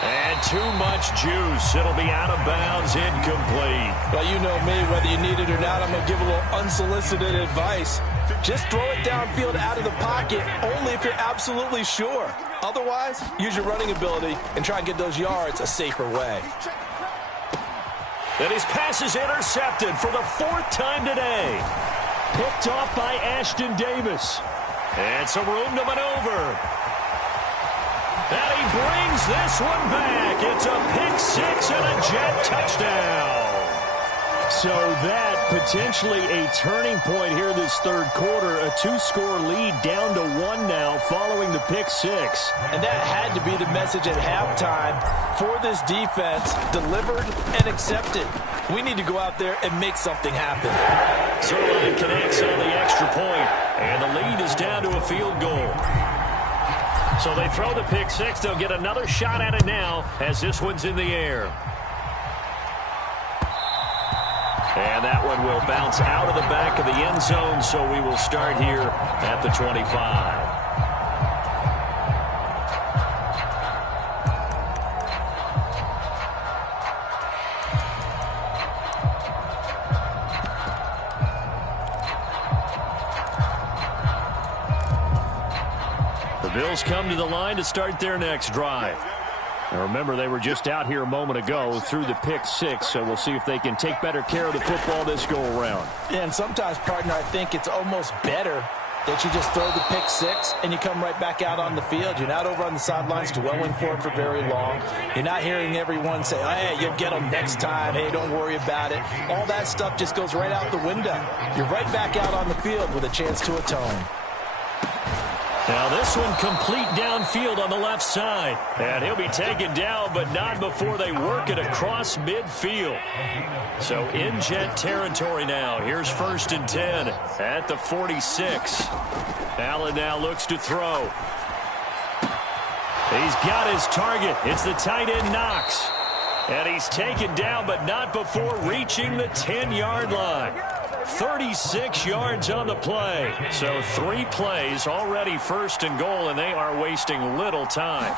And too much juice. It'll be out of bounds, incomplete. Well, you know me, whether you need it or not, I'm going to give a little unsolicited advice. Just throw it downfield out of the pocket, only if you're absolutely sure. Otherwise, use your running ability and try and get those yards a safer way. And his pass is intercepted for the 4th time today. Picked off by Ashton Davis. And some room to maneuver. And he brings this one back. It's a pick 6 and a Jet touchdown. So that potentially a turning point here this 3rd quarter. A 2-score lead down to 1 now following the pick 6. And that had to be the message at halftime for this defense. Delivered and accepted. We need to go out there and make something happen. Zuerlein connects on the extra point, and the lead is down to a field goal. So they throw the pick 6. They'll get another shot at it now as this one's in the air. And that one will bounce out of the back of the end zone, so we will start here at the 25. The Bills come to the line to start their next drive. Now remember, they were just out here a moment ago through the pick six, so we'll see if they can take better care of the football this go-around. Yeah, and sometimes, partner, I think it's almost better that you just throw the pick six and you come right back out on the field. You're not over on the sidelines dwelling for it for very long. You're not hearing everyone say, oh, hey, you'll get them next time. Hey, don't worry about it. All that stuff just goes right out the window. You're right back out on the field with a chance to atone. Now this one complete downfield on the left side. And he'll be taken down, but not before they work it across midfield. So in Jet territory now. Here's 1st and 10 at the 46. Allen now looks to throw. He's got his target. It's the tight end Knox. And he's taken down, but not before reaching the 10-yard line. 36 yards on the play. So 3 plays, already 1st and goal, and they are wasting little time.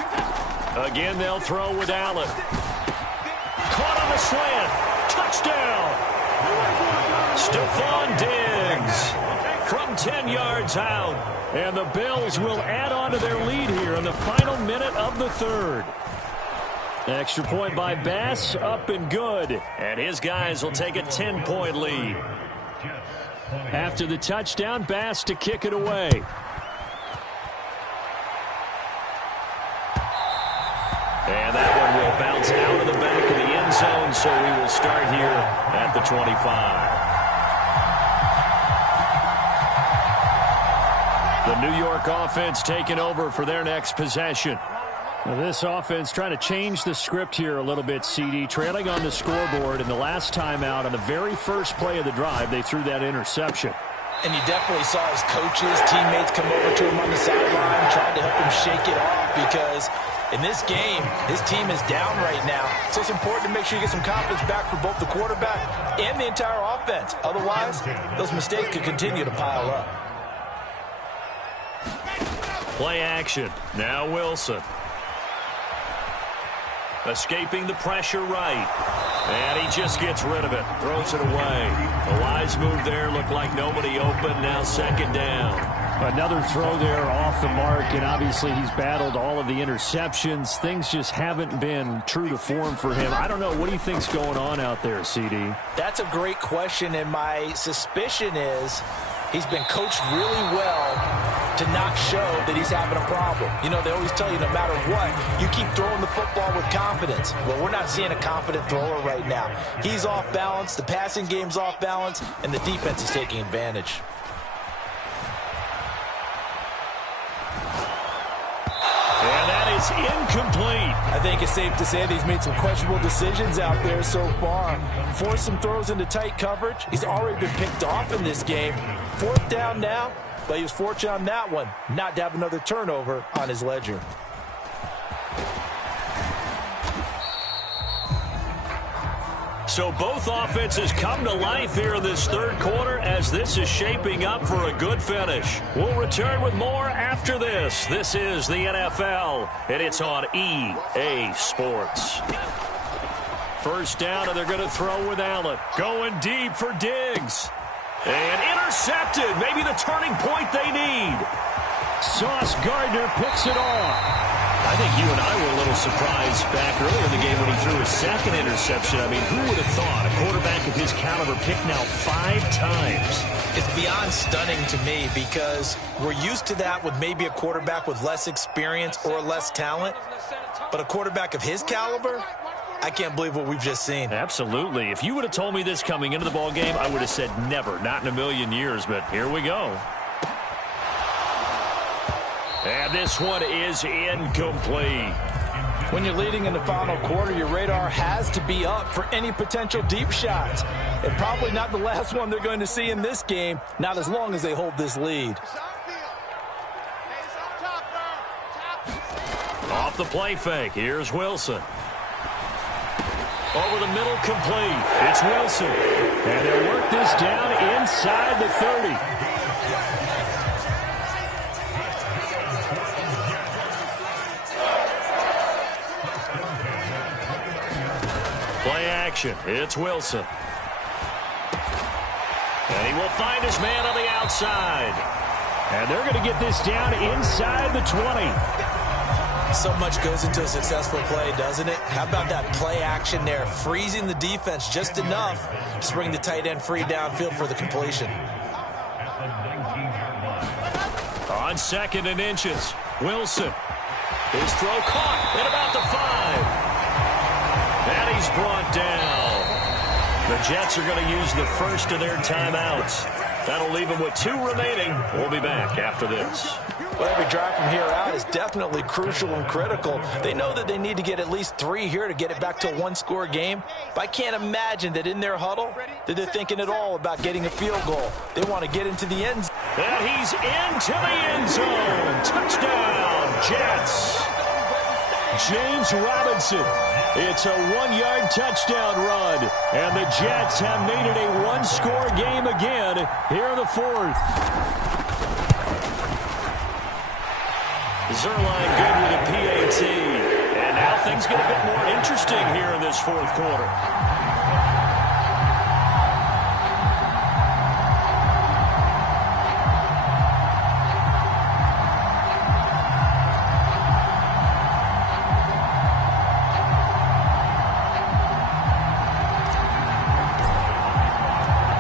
Again, they'll throw with Allen. Caught on the slant. Touchdown. Stephon Diggs from 10 yards out. And the Bills will add on to their lead here in the final minute of the 3rd. Extra point by Bass, up and good. And his guys will take a 10-point lead. After the touchdown, Bass to kick it away. And that one will bounce out of the back of the end zone, so we will start here at the 25. The New York offense taking over for their next possession. Now this offense trying to change the script here a little bit, CD. Trailing on the scoreboard, and the last time out on the very first play of the drive, they threw that interception. And you definitely saw his coaches, teammates come over to him on the sideline, trying to help him shake it off, because in this game, his team is down right now. So it's important to make sure you get some confidence back for both the quarterback and the entire offense. Otherwise, those mistakes could continue to pile up. Play action. Now Wilson. Escaping the pressure right. And he just gets rid of it. Throws it away. A wise move there. Looked like nobody open. Now 2nd down. Another throw there off the mark, and obviously he's battled all of the interceptions. Things just haven't been true to form for him. I don't know. What do you think's going on out there, CD? That's a great question, and my suspicion is he's been coached really well to not show that he's having a problem. You know, they always tell you no matter what, you keep throwing the football with confidence. Well, we're not seeing a confident thrower right now. He's off balance, the passing game's off balance, and the defense is taking advantage. And that is incomplete. I think it's safe to say that he's made some questionable decisions out there so far. Forced some throws into tight coverage. He's already been picked off in this game. 4th down now. But he was fortunate on that one not to have another turnover on his ledger. So both offenses come to life here in this 3rd quarter as this is shaping up for a good finish. We'll return with more after this. This is the NFL, and it's on EA Sports. 1st down, and they're going to throw with Allen. Going deep for Diggs. And intercepted. Maybe the turning point they need. Sauce Gardner picks it off. I think you and I were a little surprised back earlier in the game when he threw his 2nd interception. I mean, who would have thought a quarterback of his caliber picked now 5 times? It's beyond stunning to me because we're used to that with maybe a quarterback with less experience or less talent. But a quarterback of his caliber, I can't believe what we've just seen. Absolutely. If you would have told me this coming into the ball game, I would have said never, not in a million years, but here we go. And this one is incomplete. When you're leading in the final quarter, your radar has to be up for any potential deep shots. And probably not the last one they're going to see in this game, not as long as they hold this lead. Off the play fake, here's Wilson. Over the middle, complete. It's Wilson. And they'll work this down inside the 30. Play action. It's Wilson. And he will find his man on the outside. And they're going to get this down inside the 20. So much goes into a successful play, doesn't it? How about that play action there, freezing the defense just enough to bring the tight end free downfield for the completion. On 2nd and inches, Wilson. His throw caught at about the 5. And he's brought down. The Jets are going to use the first of their timeouts. That'll leave them with 2 remaining. We'll be back after this. Well, every drive from here out is definitely crucial and critical. They know that they need to get at least 3 here to get it back to a 1-score game. But I can't imagine that in their huddle that they're thinking at all about getting a field goal. They want to get into the end zone. And he's into the end zone. Touchdown, Jets. James Robinson. It's a 1-yard touchdown run. And the Jets have made it a 1-score game again here in the 4th. Zuerlein good with a PAT. And now things get a bit more interesting here in this 4th quarter.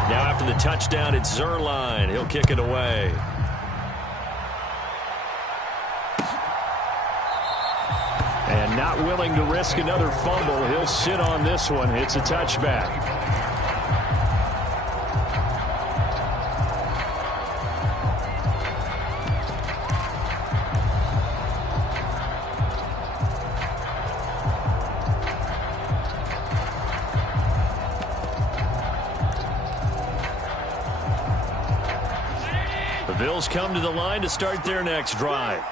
Now after the touchdown, it's Zuerlein. He'll kick it away. And not willing to risk another fumble. He'll sit on this one. It's a touchback. The Bills come to the line to start their next drive.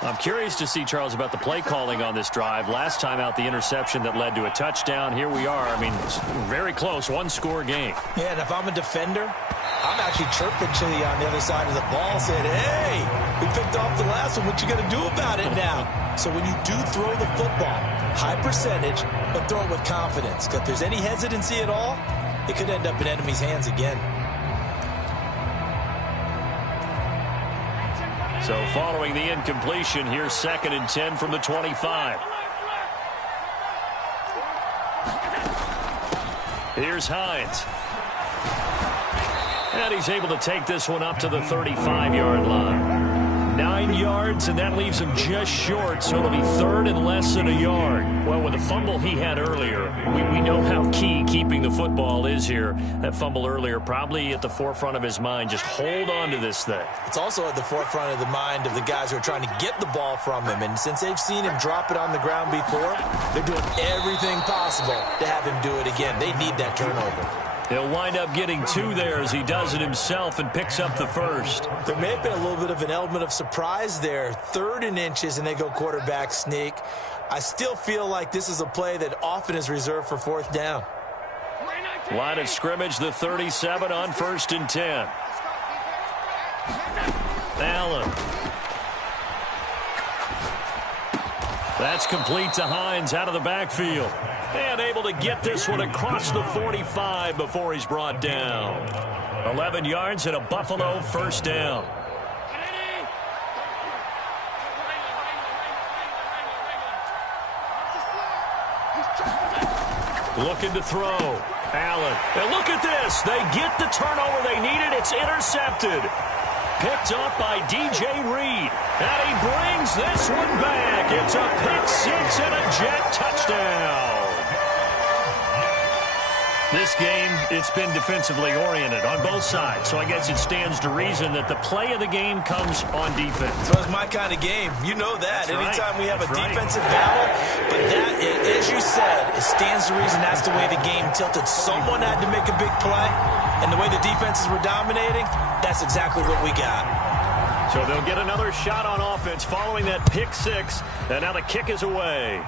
I'm curious to see, Charles, about the play calling on this drive. Last time out, the interception that led to a touchdown. Here we are. I mean, it's very close, 1-score game. Yeah, and if I'm a defender, I'm actually chirping Chili on the other side of the ball, saying, hey, we picked off the last one. What you going to do about it now? So when you do throw the football, high percentage, but throw it with confidence. Because if there's any hesitancy at all, it could end up in enemy's hands again. So following the incompletion, here's 2nd and 10 from the 25. Here's Hines. And he's able to take this one up to the 35-yard line. 9 yards, and that leaves him just short, so it'll be 3rd and less than a yard. Well, with the fumble he had earlier, we know how key keeping the football is here. That fumble earlier probably at the forefront of his mind. Just hold on to this thing. It's also at the forefront of the mind of the guys who are trying to get the ball from him. And since they've seen him drop it on the ground before, they're doing everything possible to have him do it again. They need that turnover. He'll wind up getting 2 there as he does it himself and picks up the first. There may have been a little bit of an element of surprise there. 3rd and inches, and they go quarterback sneak. I still feel like this is a play that often is reserved for 4th down. Line of scrimmage, the 37 on 1st and 10. Allen. That's complete to Hines out of the backfield. And able to get this one across the 45 before he's brought down. 11 yards and a Buffalo 1st down. Looking to throw. Allen. And look at this. They get the turnover they needed. It's intercepted. Picked up by DJ Reed. And he brings this one back. It's a pick-6 and a Jet touchdown. This game, it's been defensively oriented on both sides, so I guess it stands to reason that the play of the game comes on defense. So it's my kind of game. You know that. That's Anytime right. we have a That's defensive battle, but that, as you said, it stands to reason that's the way the game tilted. Someone had to make a big play, and the way the defenses were dominating, that's exactly what we got. So they'll get another shot on offense following that pick-6, and now the kick is away.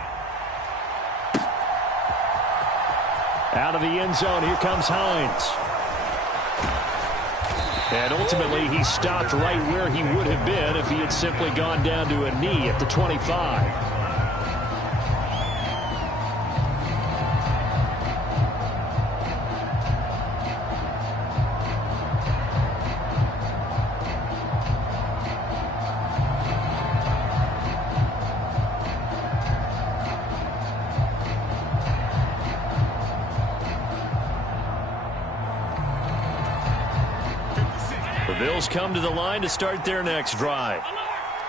Out of the end zone, here comes Hines. And ultimately, he stopped right where he would have been if he had simply gone down to a knee at the 25. Bills come to the line to start their next drive.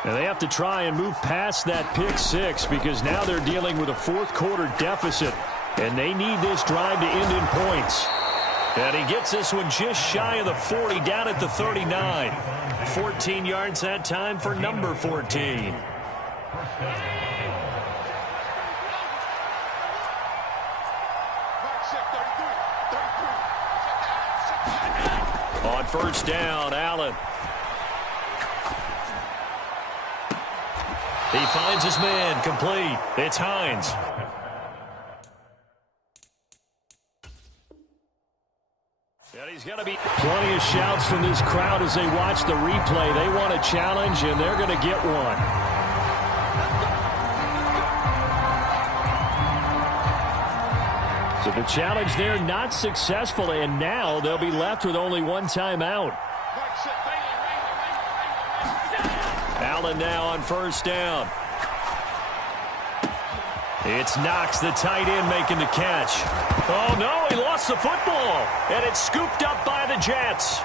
And they have to try and move past that pick six because now they're dealing with a fourth-quarter deficit, and they need this drive to end in points. And he gets this one just shy of the 40, down at the 39. 14 yards that time for number 14. On first down, Allen. He finds his man, complete. It's Hines. And he's going to be plenty of shouts from this crowd as they watch the replay. They want a challenge, and they're going to get one. So the challenge there not successful, and now they'll be left with only one timeout. Allen now on first down. It's Knox, the tight end, making the catch. Oh, no, he lost the football, and it's scooped up by the Jets.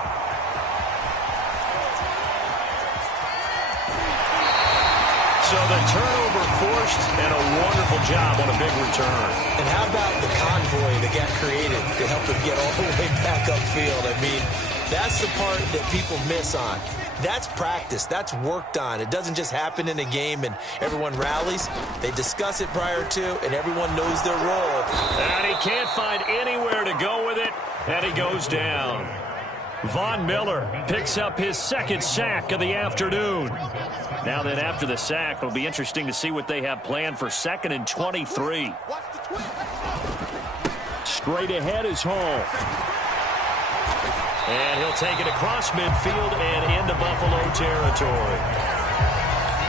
So the turnover forced, and a wonderful job on a big return. And how about the convoy that got created to help him get all the way back upfield? I mean, that's the part that people miss on. That's practice. That's worked on. It doesn't just happen in a game and everyone rallies. They discuss it prior to, and everyone knows their role. And he can't find anywhere to go with it, and he goes down. Von Miller picks up his second sack of the afternoon. Now then, after the sack, it'll be interesting to see what they have planned for 2nd and 23. Straight ahead is Hall. And he'll take it across midfield and into Buffalo territory.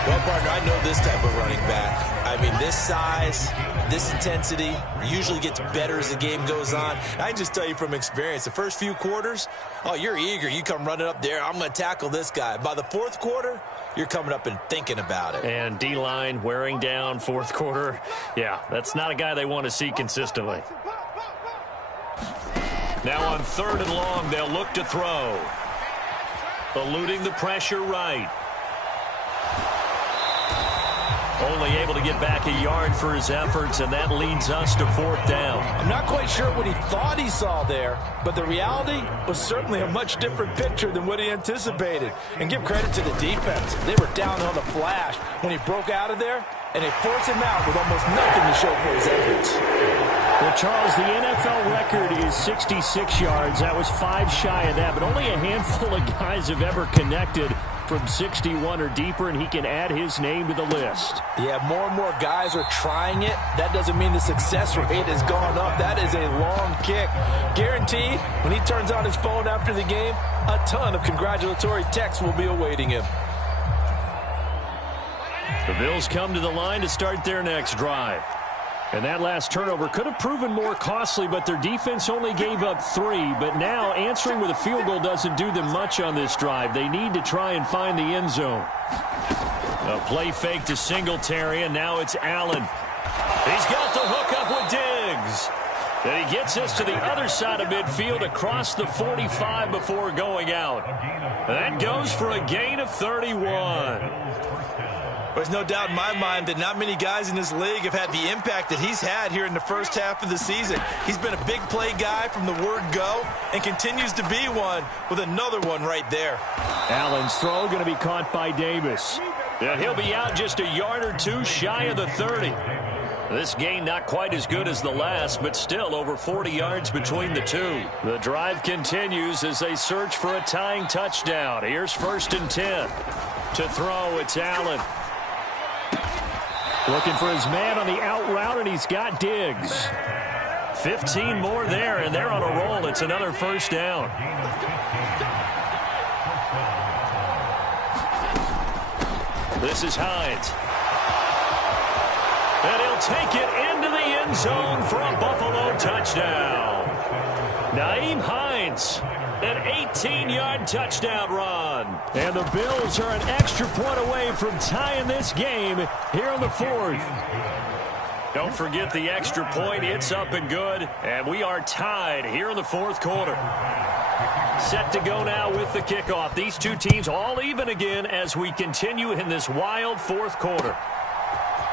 Well, partner, I know this type of running back. I mean, this size, this intensity usually gets better as the game goes on. I can just tell you from experience, the first few quarters, oh, you're eager. You come running up there, I'm going to tackle this guy. By the fourth quarter, you're coming up and thinking about it. And D-line wearing down fourth quarter. Yeah, that's not a guy they want to see consistently. Now on 3rd and long, they'll look to throw. Eluding the pressure right. Only able to get back a yard for his efforts, and that leads us to 4th down. I'm not quite sure what he thought he saw there, but the reality was certainly a much different picture than what he anticipated. And give credit to the defense. They were down on the flash when he broke out of there, and they forced him out with almost nothing to show for his efforts. Well, Charles, the NFL record is 66 yards. That was 5 shy of that, but only a handful of guys have ever connected from 61 or deeper, and he can add his name to the list. Yeah, more and more guys are trying it. That doesn't mean the success rate has gone up. That is a long kick. Guaranteed, when he turns on his phone after the game, a ton of congratulatory texts will be awaiting him. The Bills come to the line to start their next drive. And that last turnover could have proven more costly, but their defense only gave up 3. But now answering with a field goal doesn't do them much on this drive. They need to try and find the end zone. A play fake to Singletary, and now it's Allen. He's got the hook up with Diggs. And he gets this to the other side of midfield across the 45 before going out. And that goes for a gain of 31. There's no doubt in my mind that not many guys in this league have had the impact that he's had here in the first half of the season. He's been a big play guy from the word go and continues to be one with another one right there. Allen's throw going to be caught by Davis. And he'll be out just a yard or two shy of the 30. This gain not quite as good as the last, but still over 40 yards between the two. The drive continues as they search for a tying touchdown. Here's 1st and 10. To throw, it's Allen. Looking for his man on the out route, and he's got Diggs. 15 more there, and they're on a roll. It's another 1st down. This is Hines. And he'll take it into the end zone for a Buffalo touchdown. Nyheim Hines, an 18-yard touchdown run. And the Bills are an extra point away from tying this game here in the 4th. Don't forget the extra point. It's up and good. And we are tied here in the 4th quarter. Set to go now with the kickoff. These two teams all even again as we continue in this wild fourth quarter.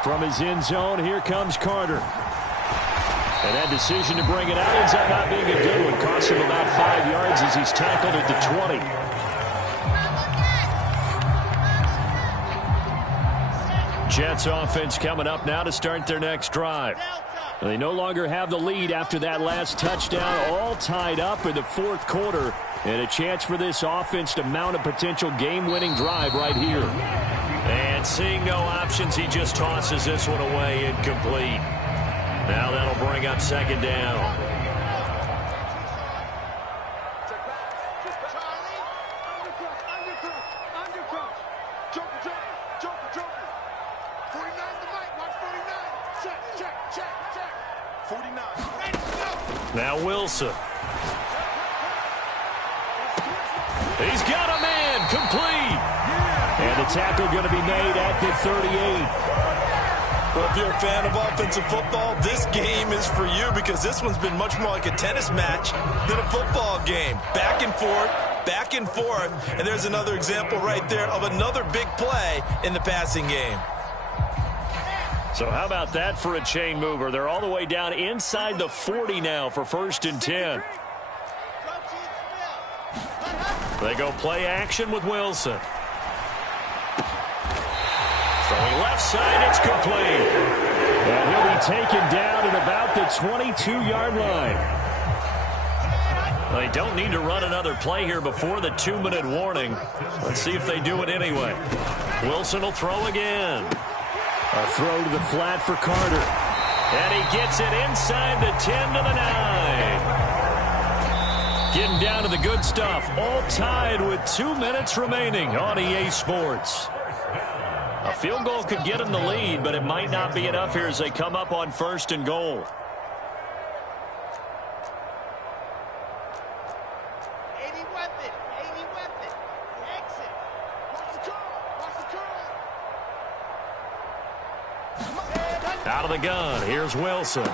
From his end zone, here comes Carter. And that decision to bring it out ends up not being a good one. Costs him about 5 yards as he's tackled at the 20. Jets offense coming up now to start their next drive. They no longer have the lead after that last touchdown, all tied up in the fourth quarter. And a chance for this offense to mount a potential game-winning drive right here. And seeing no options, he just tosses this one away incomplete. Now that'll bring up second down. Now Wilson. He's got a man complete. And the tackle going to be made at the 38. Well, if you're a fan of offensive football, this game is for you because this one's been much more like a tennis match than a football game. Back and forth, and there's another example right there of another big play in the passing game. So how about that for a chain mover? They're all the way down inside the 40 now for 1st and 10. They go play action with Wilson. Throwing left side, it's complete. And he'll be taken down at about the 22-yard line. They don't need to run another play here before the 2-minute warning. Let's see if they do it anyway. Wilson will throw again. A throw to the flat for Carter. And he gets it inside the 10 to the 9. Getting down to the good stuff. All tied with 2 minutes remaining on EA Sports. A field goal could get them the lead, but it might not be enough here as they come up on 1st and goal. Out of the gun, here's Wilson.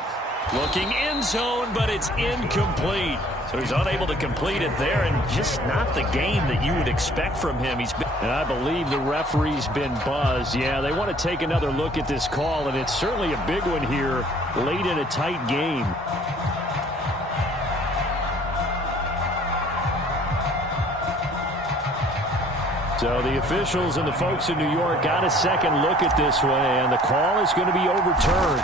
Looking end zone, but it's incomplete. So he's unable to complete it there, and just not the game that you would expect from him. And I believe the referee's been buzzed. Yeah, they want to take another look at this call, and it's certainly a big one here late in a tight game. So the officials and the folks in New York got a second look at this one, and the call is going to be overturned.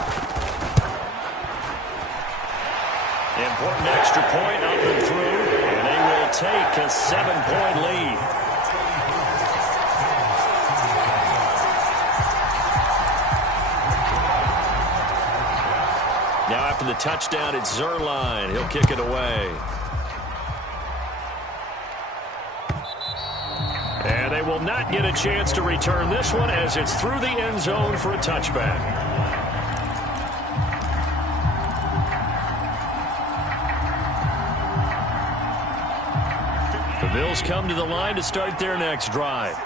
Important extra point up and through, and they will take a 7-point lead. Now after the touchdown, it's Zuerlein. He'll kick it away. And they will not get a chance to return this one as it's through the end zone for a touchback. The Bills come to the line to start their next drive.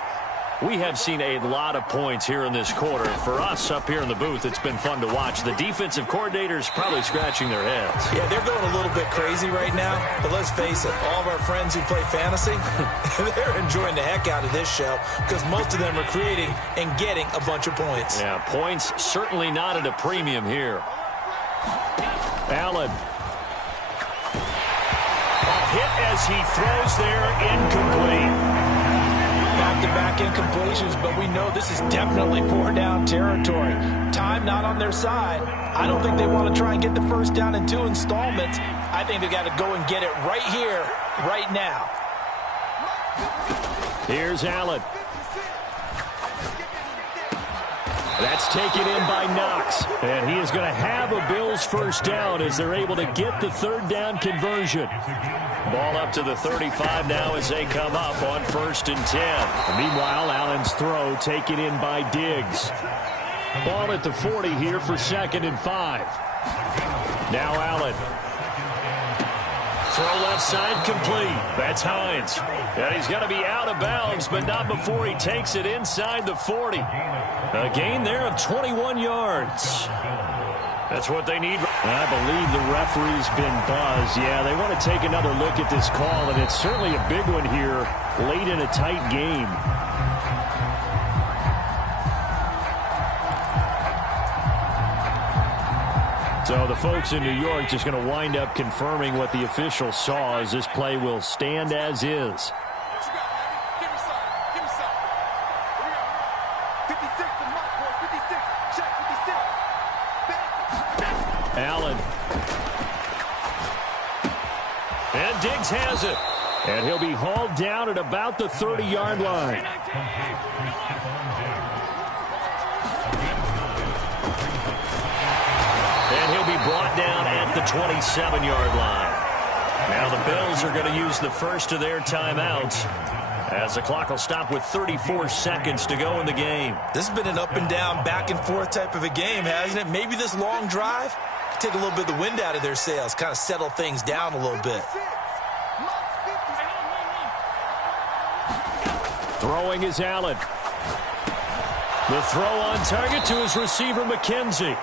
We have seen a lot of points here in this quarter. For us up here in the booth, it's been fun to watch. The defensive coordinators probably scratching their heads. Yeah, they're going a little bit crazy right now, but let's face it, all of our friends who play fantasy, they're enjoying the heck out of this show because most of them are creating and getting a bunch of points. Yeah, points certainly not at a premium here. Allen. Hit as he throws there, incomplete. Back-to-back incompletions, but we know this is definitely 4-down territory. Time not on their side. I don't think they want to try and get the first down in 2 installments. I think they've got to go and get it right here, right now. Here's Allen. That's taken in by Knox. And he is going to have a Bills first down as they're able to get the 3rd down conversion. Ball up to the 35 now as they come up on 1st and 10. And meanwhile, Allen's throw taken in by Diggs. Ball at the 40 here for 2nd and 5. Now Allen. Throw left side complete. That's Hines. And he's going to be out of bounds, but not before he takes it inside the 40. A gain there of 21 yards. That's what they need. I believe the referee's been buzzed. Yeah, they want to take another look at this call, and it's certainly a big one here late in a tight game. So the folks in New York just going to wind up confirming what the official saw, as this play will stand as is. Allen. And Diggs has it. And he'll be hauled down at about the 30-yard line. And he'll be brought down at the 27-yard line. Now the Bills are going to use the first of their timeouts, as the clock will stop with 34 seconds to go in the game. This has been an up and down, back and forth type of a game, hasn't it? Maybe this long drive take a little bit of the wind out of their sails, kind of settle things down a little bit. Throwing is Allen. The throw on target to his receiver, McKenzie.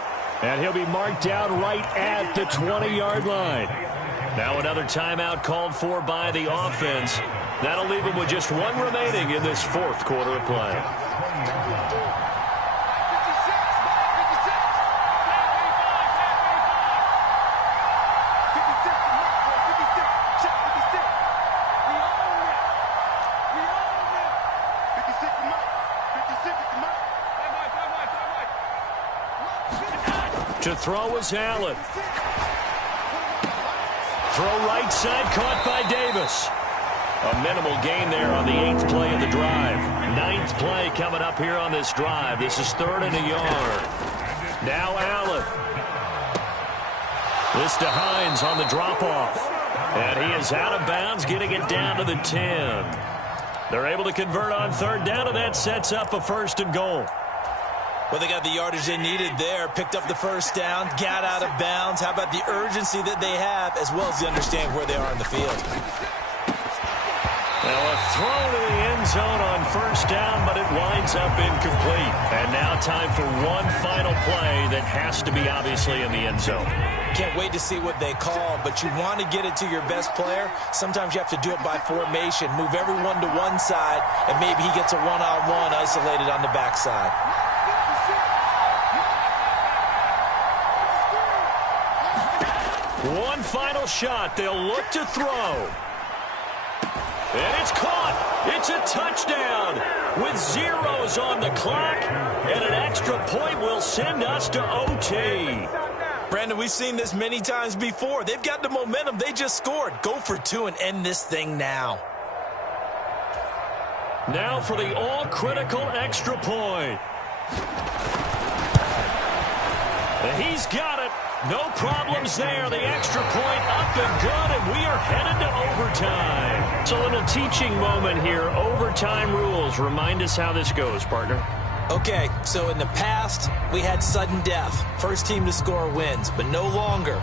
And he'll be marked down right at the 20-yard line. Now another timeout called for by the offense. That'll leave him with just one remaining in this fourth quarter of play. To throw is Allen. Throw right side, caught by Davis. A minimal gain there on the 8th play of the drive. 9th play coming up here on this drive. This is 3rd and a yard. Now Allen. This to Hines on the drop-off. And he is out of bounds, getting it down to the 10. They're able to convert on 3rd down, and that sets up a 1st and goal. Well, they got the yardage they needed there, picked up the first down, got out of bounds. How about the urgency that they have, as well as the understanding where they are in the field? Now a throw to the end zone on 1st down, but it winds up incomplete. And now time for one final play that has to be obviously in the end zone. Can't wait to see what they call, but you want to get it to your best player. Sometimes you have to do it by formation. Move everyone to one side, and maybe he gets a one-on-one isolated on the backside. One final shot. They'll look to throw. And it's caught. It's a touchdown with zeros on the clock. And an extra point will send us to OT. Brandon, we've seen this many times before. They've got the momentum. They just scored. Go for 2 and end this thing now. Now for the all-critical extra point. And he's got it. No problems there. The extra point up and good, and we are headed to overtime. It's a little teaching moment here. Overtime rules. Remind us how this goes, partner. Okay, so in the past, we had sudden death. First team to score wins, but no longer.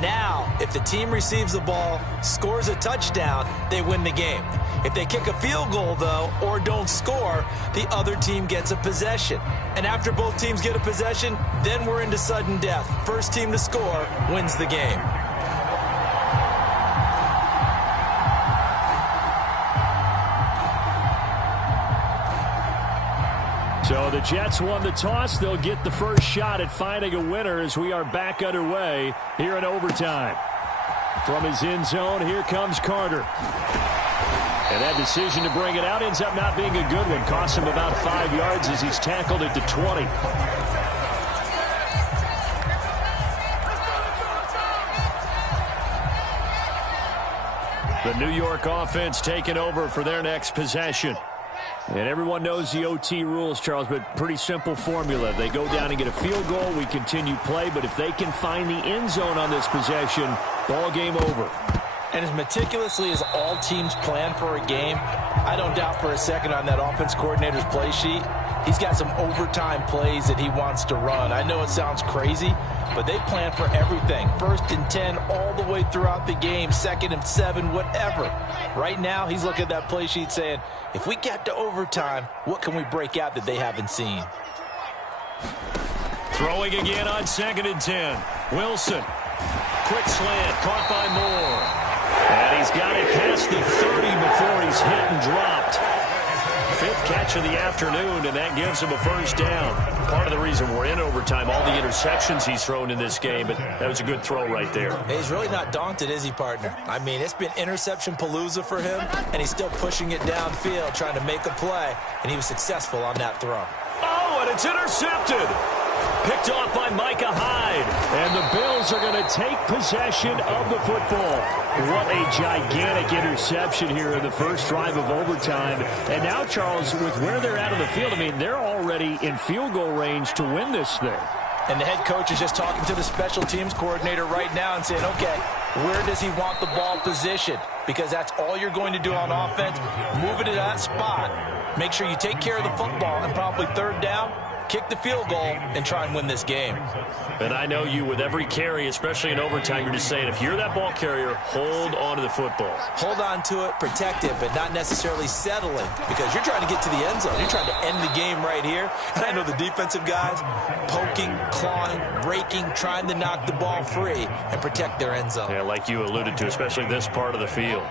Now, if the team receives the ball, scores a touchdown, they win the game. If they kick a field goal, though, or don't score, the other team gets a possession. And after both teams get a possession, then we're into sudden death. First team to score wins the game. So the Jets won the toss. They'll get the first shot at finding a winner as we are back underway here in overtime. From his end zone, here comes Carter. And that decision to bring it out ends up not being a good one. Costs him about 5 yards as he's tackled at the 20. The New York offense taking over for their next possession. And everyone knows the OT rules, Charles, but pretty simple formula. They go down and get a field goal, we continue play, but if they can find the end zone on this possession, ball game over. And as meticulously as all teams plan for a game, I don't doubt for a second on that offense coordinator's play sheet, he's got some overtime plays that he wants to run. I know it sounds crazy, but they plan for everything. 1st and 10 all the way throughout the game, 2nd and 7, whatever. Right now, he's looking at that play sheet saying, if we get to overtime, what can we break out that they haven't seen? Throwing again on 2nd and 10. Wilson. Quick slant, caught by Moore. And he's got it past the 30 before he's hit and dropped. 5th catch of the afternoon, and that gives him a first down. Part of the reason we're in overtime, all the interceptions he's thrown in this game, but that was a good throw right there. He's really not daunted, is he, partner? I mean, it's been interception palooza for him, and he's still pushing it downfield, trying to make a play, and he was successful on that throw. Oh, and it's intercepted. Picked off by Micah Hyde. And the Bills are going to take possession of the football. What a gigantic interception here in the first drive of overtime. And now, Charles, with where they're at on the field, I mean, they're already in field goal range to win this thing. And the head coach is just talking to the special teams coordinator right now and saying, okay, where does he want the ball positioned? Because that's all you're going to do on offense. Move it to that spot. Make sure you take care of the football, and probably 3rd down, kick the field goal, and try and win this game. And I know you, with every carry, especially in overtime, you're just saying, if you're that ball carrier, hold on to the football. Hold on to it, protect it, but not necessarily settling, because you're trying to get to the end zone. You're trying to end the game right here. And I know the defensive guys poking, clawing, breaking, trying to knock the ball free and protect their end zone. Yeah, like you alluded to, especially this part of the field.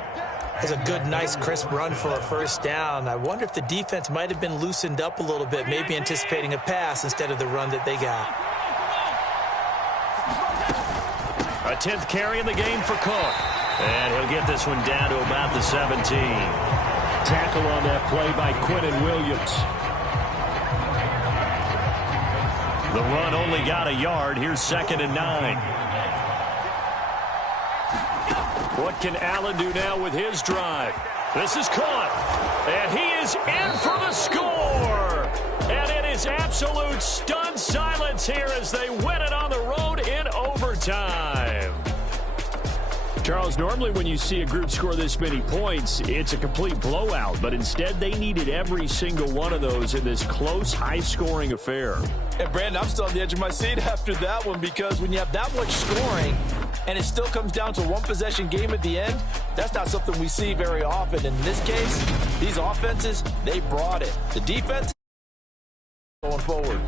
It's a good, nice, crisp run for a first down. I wonder if the defense might have been loosened up a little bit, maybe anticipating a pass instead of the run that they got. A 10th carry in the game for Cook. And he'll get this one down to about the 17. Tackle on that play by Quinnen Williams. The run only got a yard. Here's 2nd and 9. What can Allen do now with his drive? This is caught. And he is in for the score. And it is absolute stunned silence here as they win it on the road in overtime. Charles, normally when you see a group score this many points, it's a complete blowout. But instead, they needed every single one of those in this close, high-scoring affair. And, Brandon, I'm still on the edge of my seat after that one, because when you have that much scoring and it still comes down to one possession game at the end, that's not something we see very often. In this case, these offenses, they brought it. The defense going forward.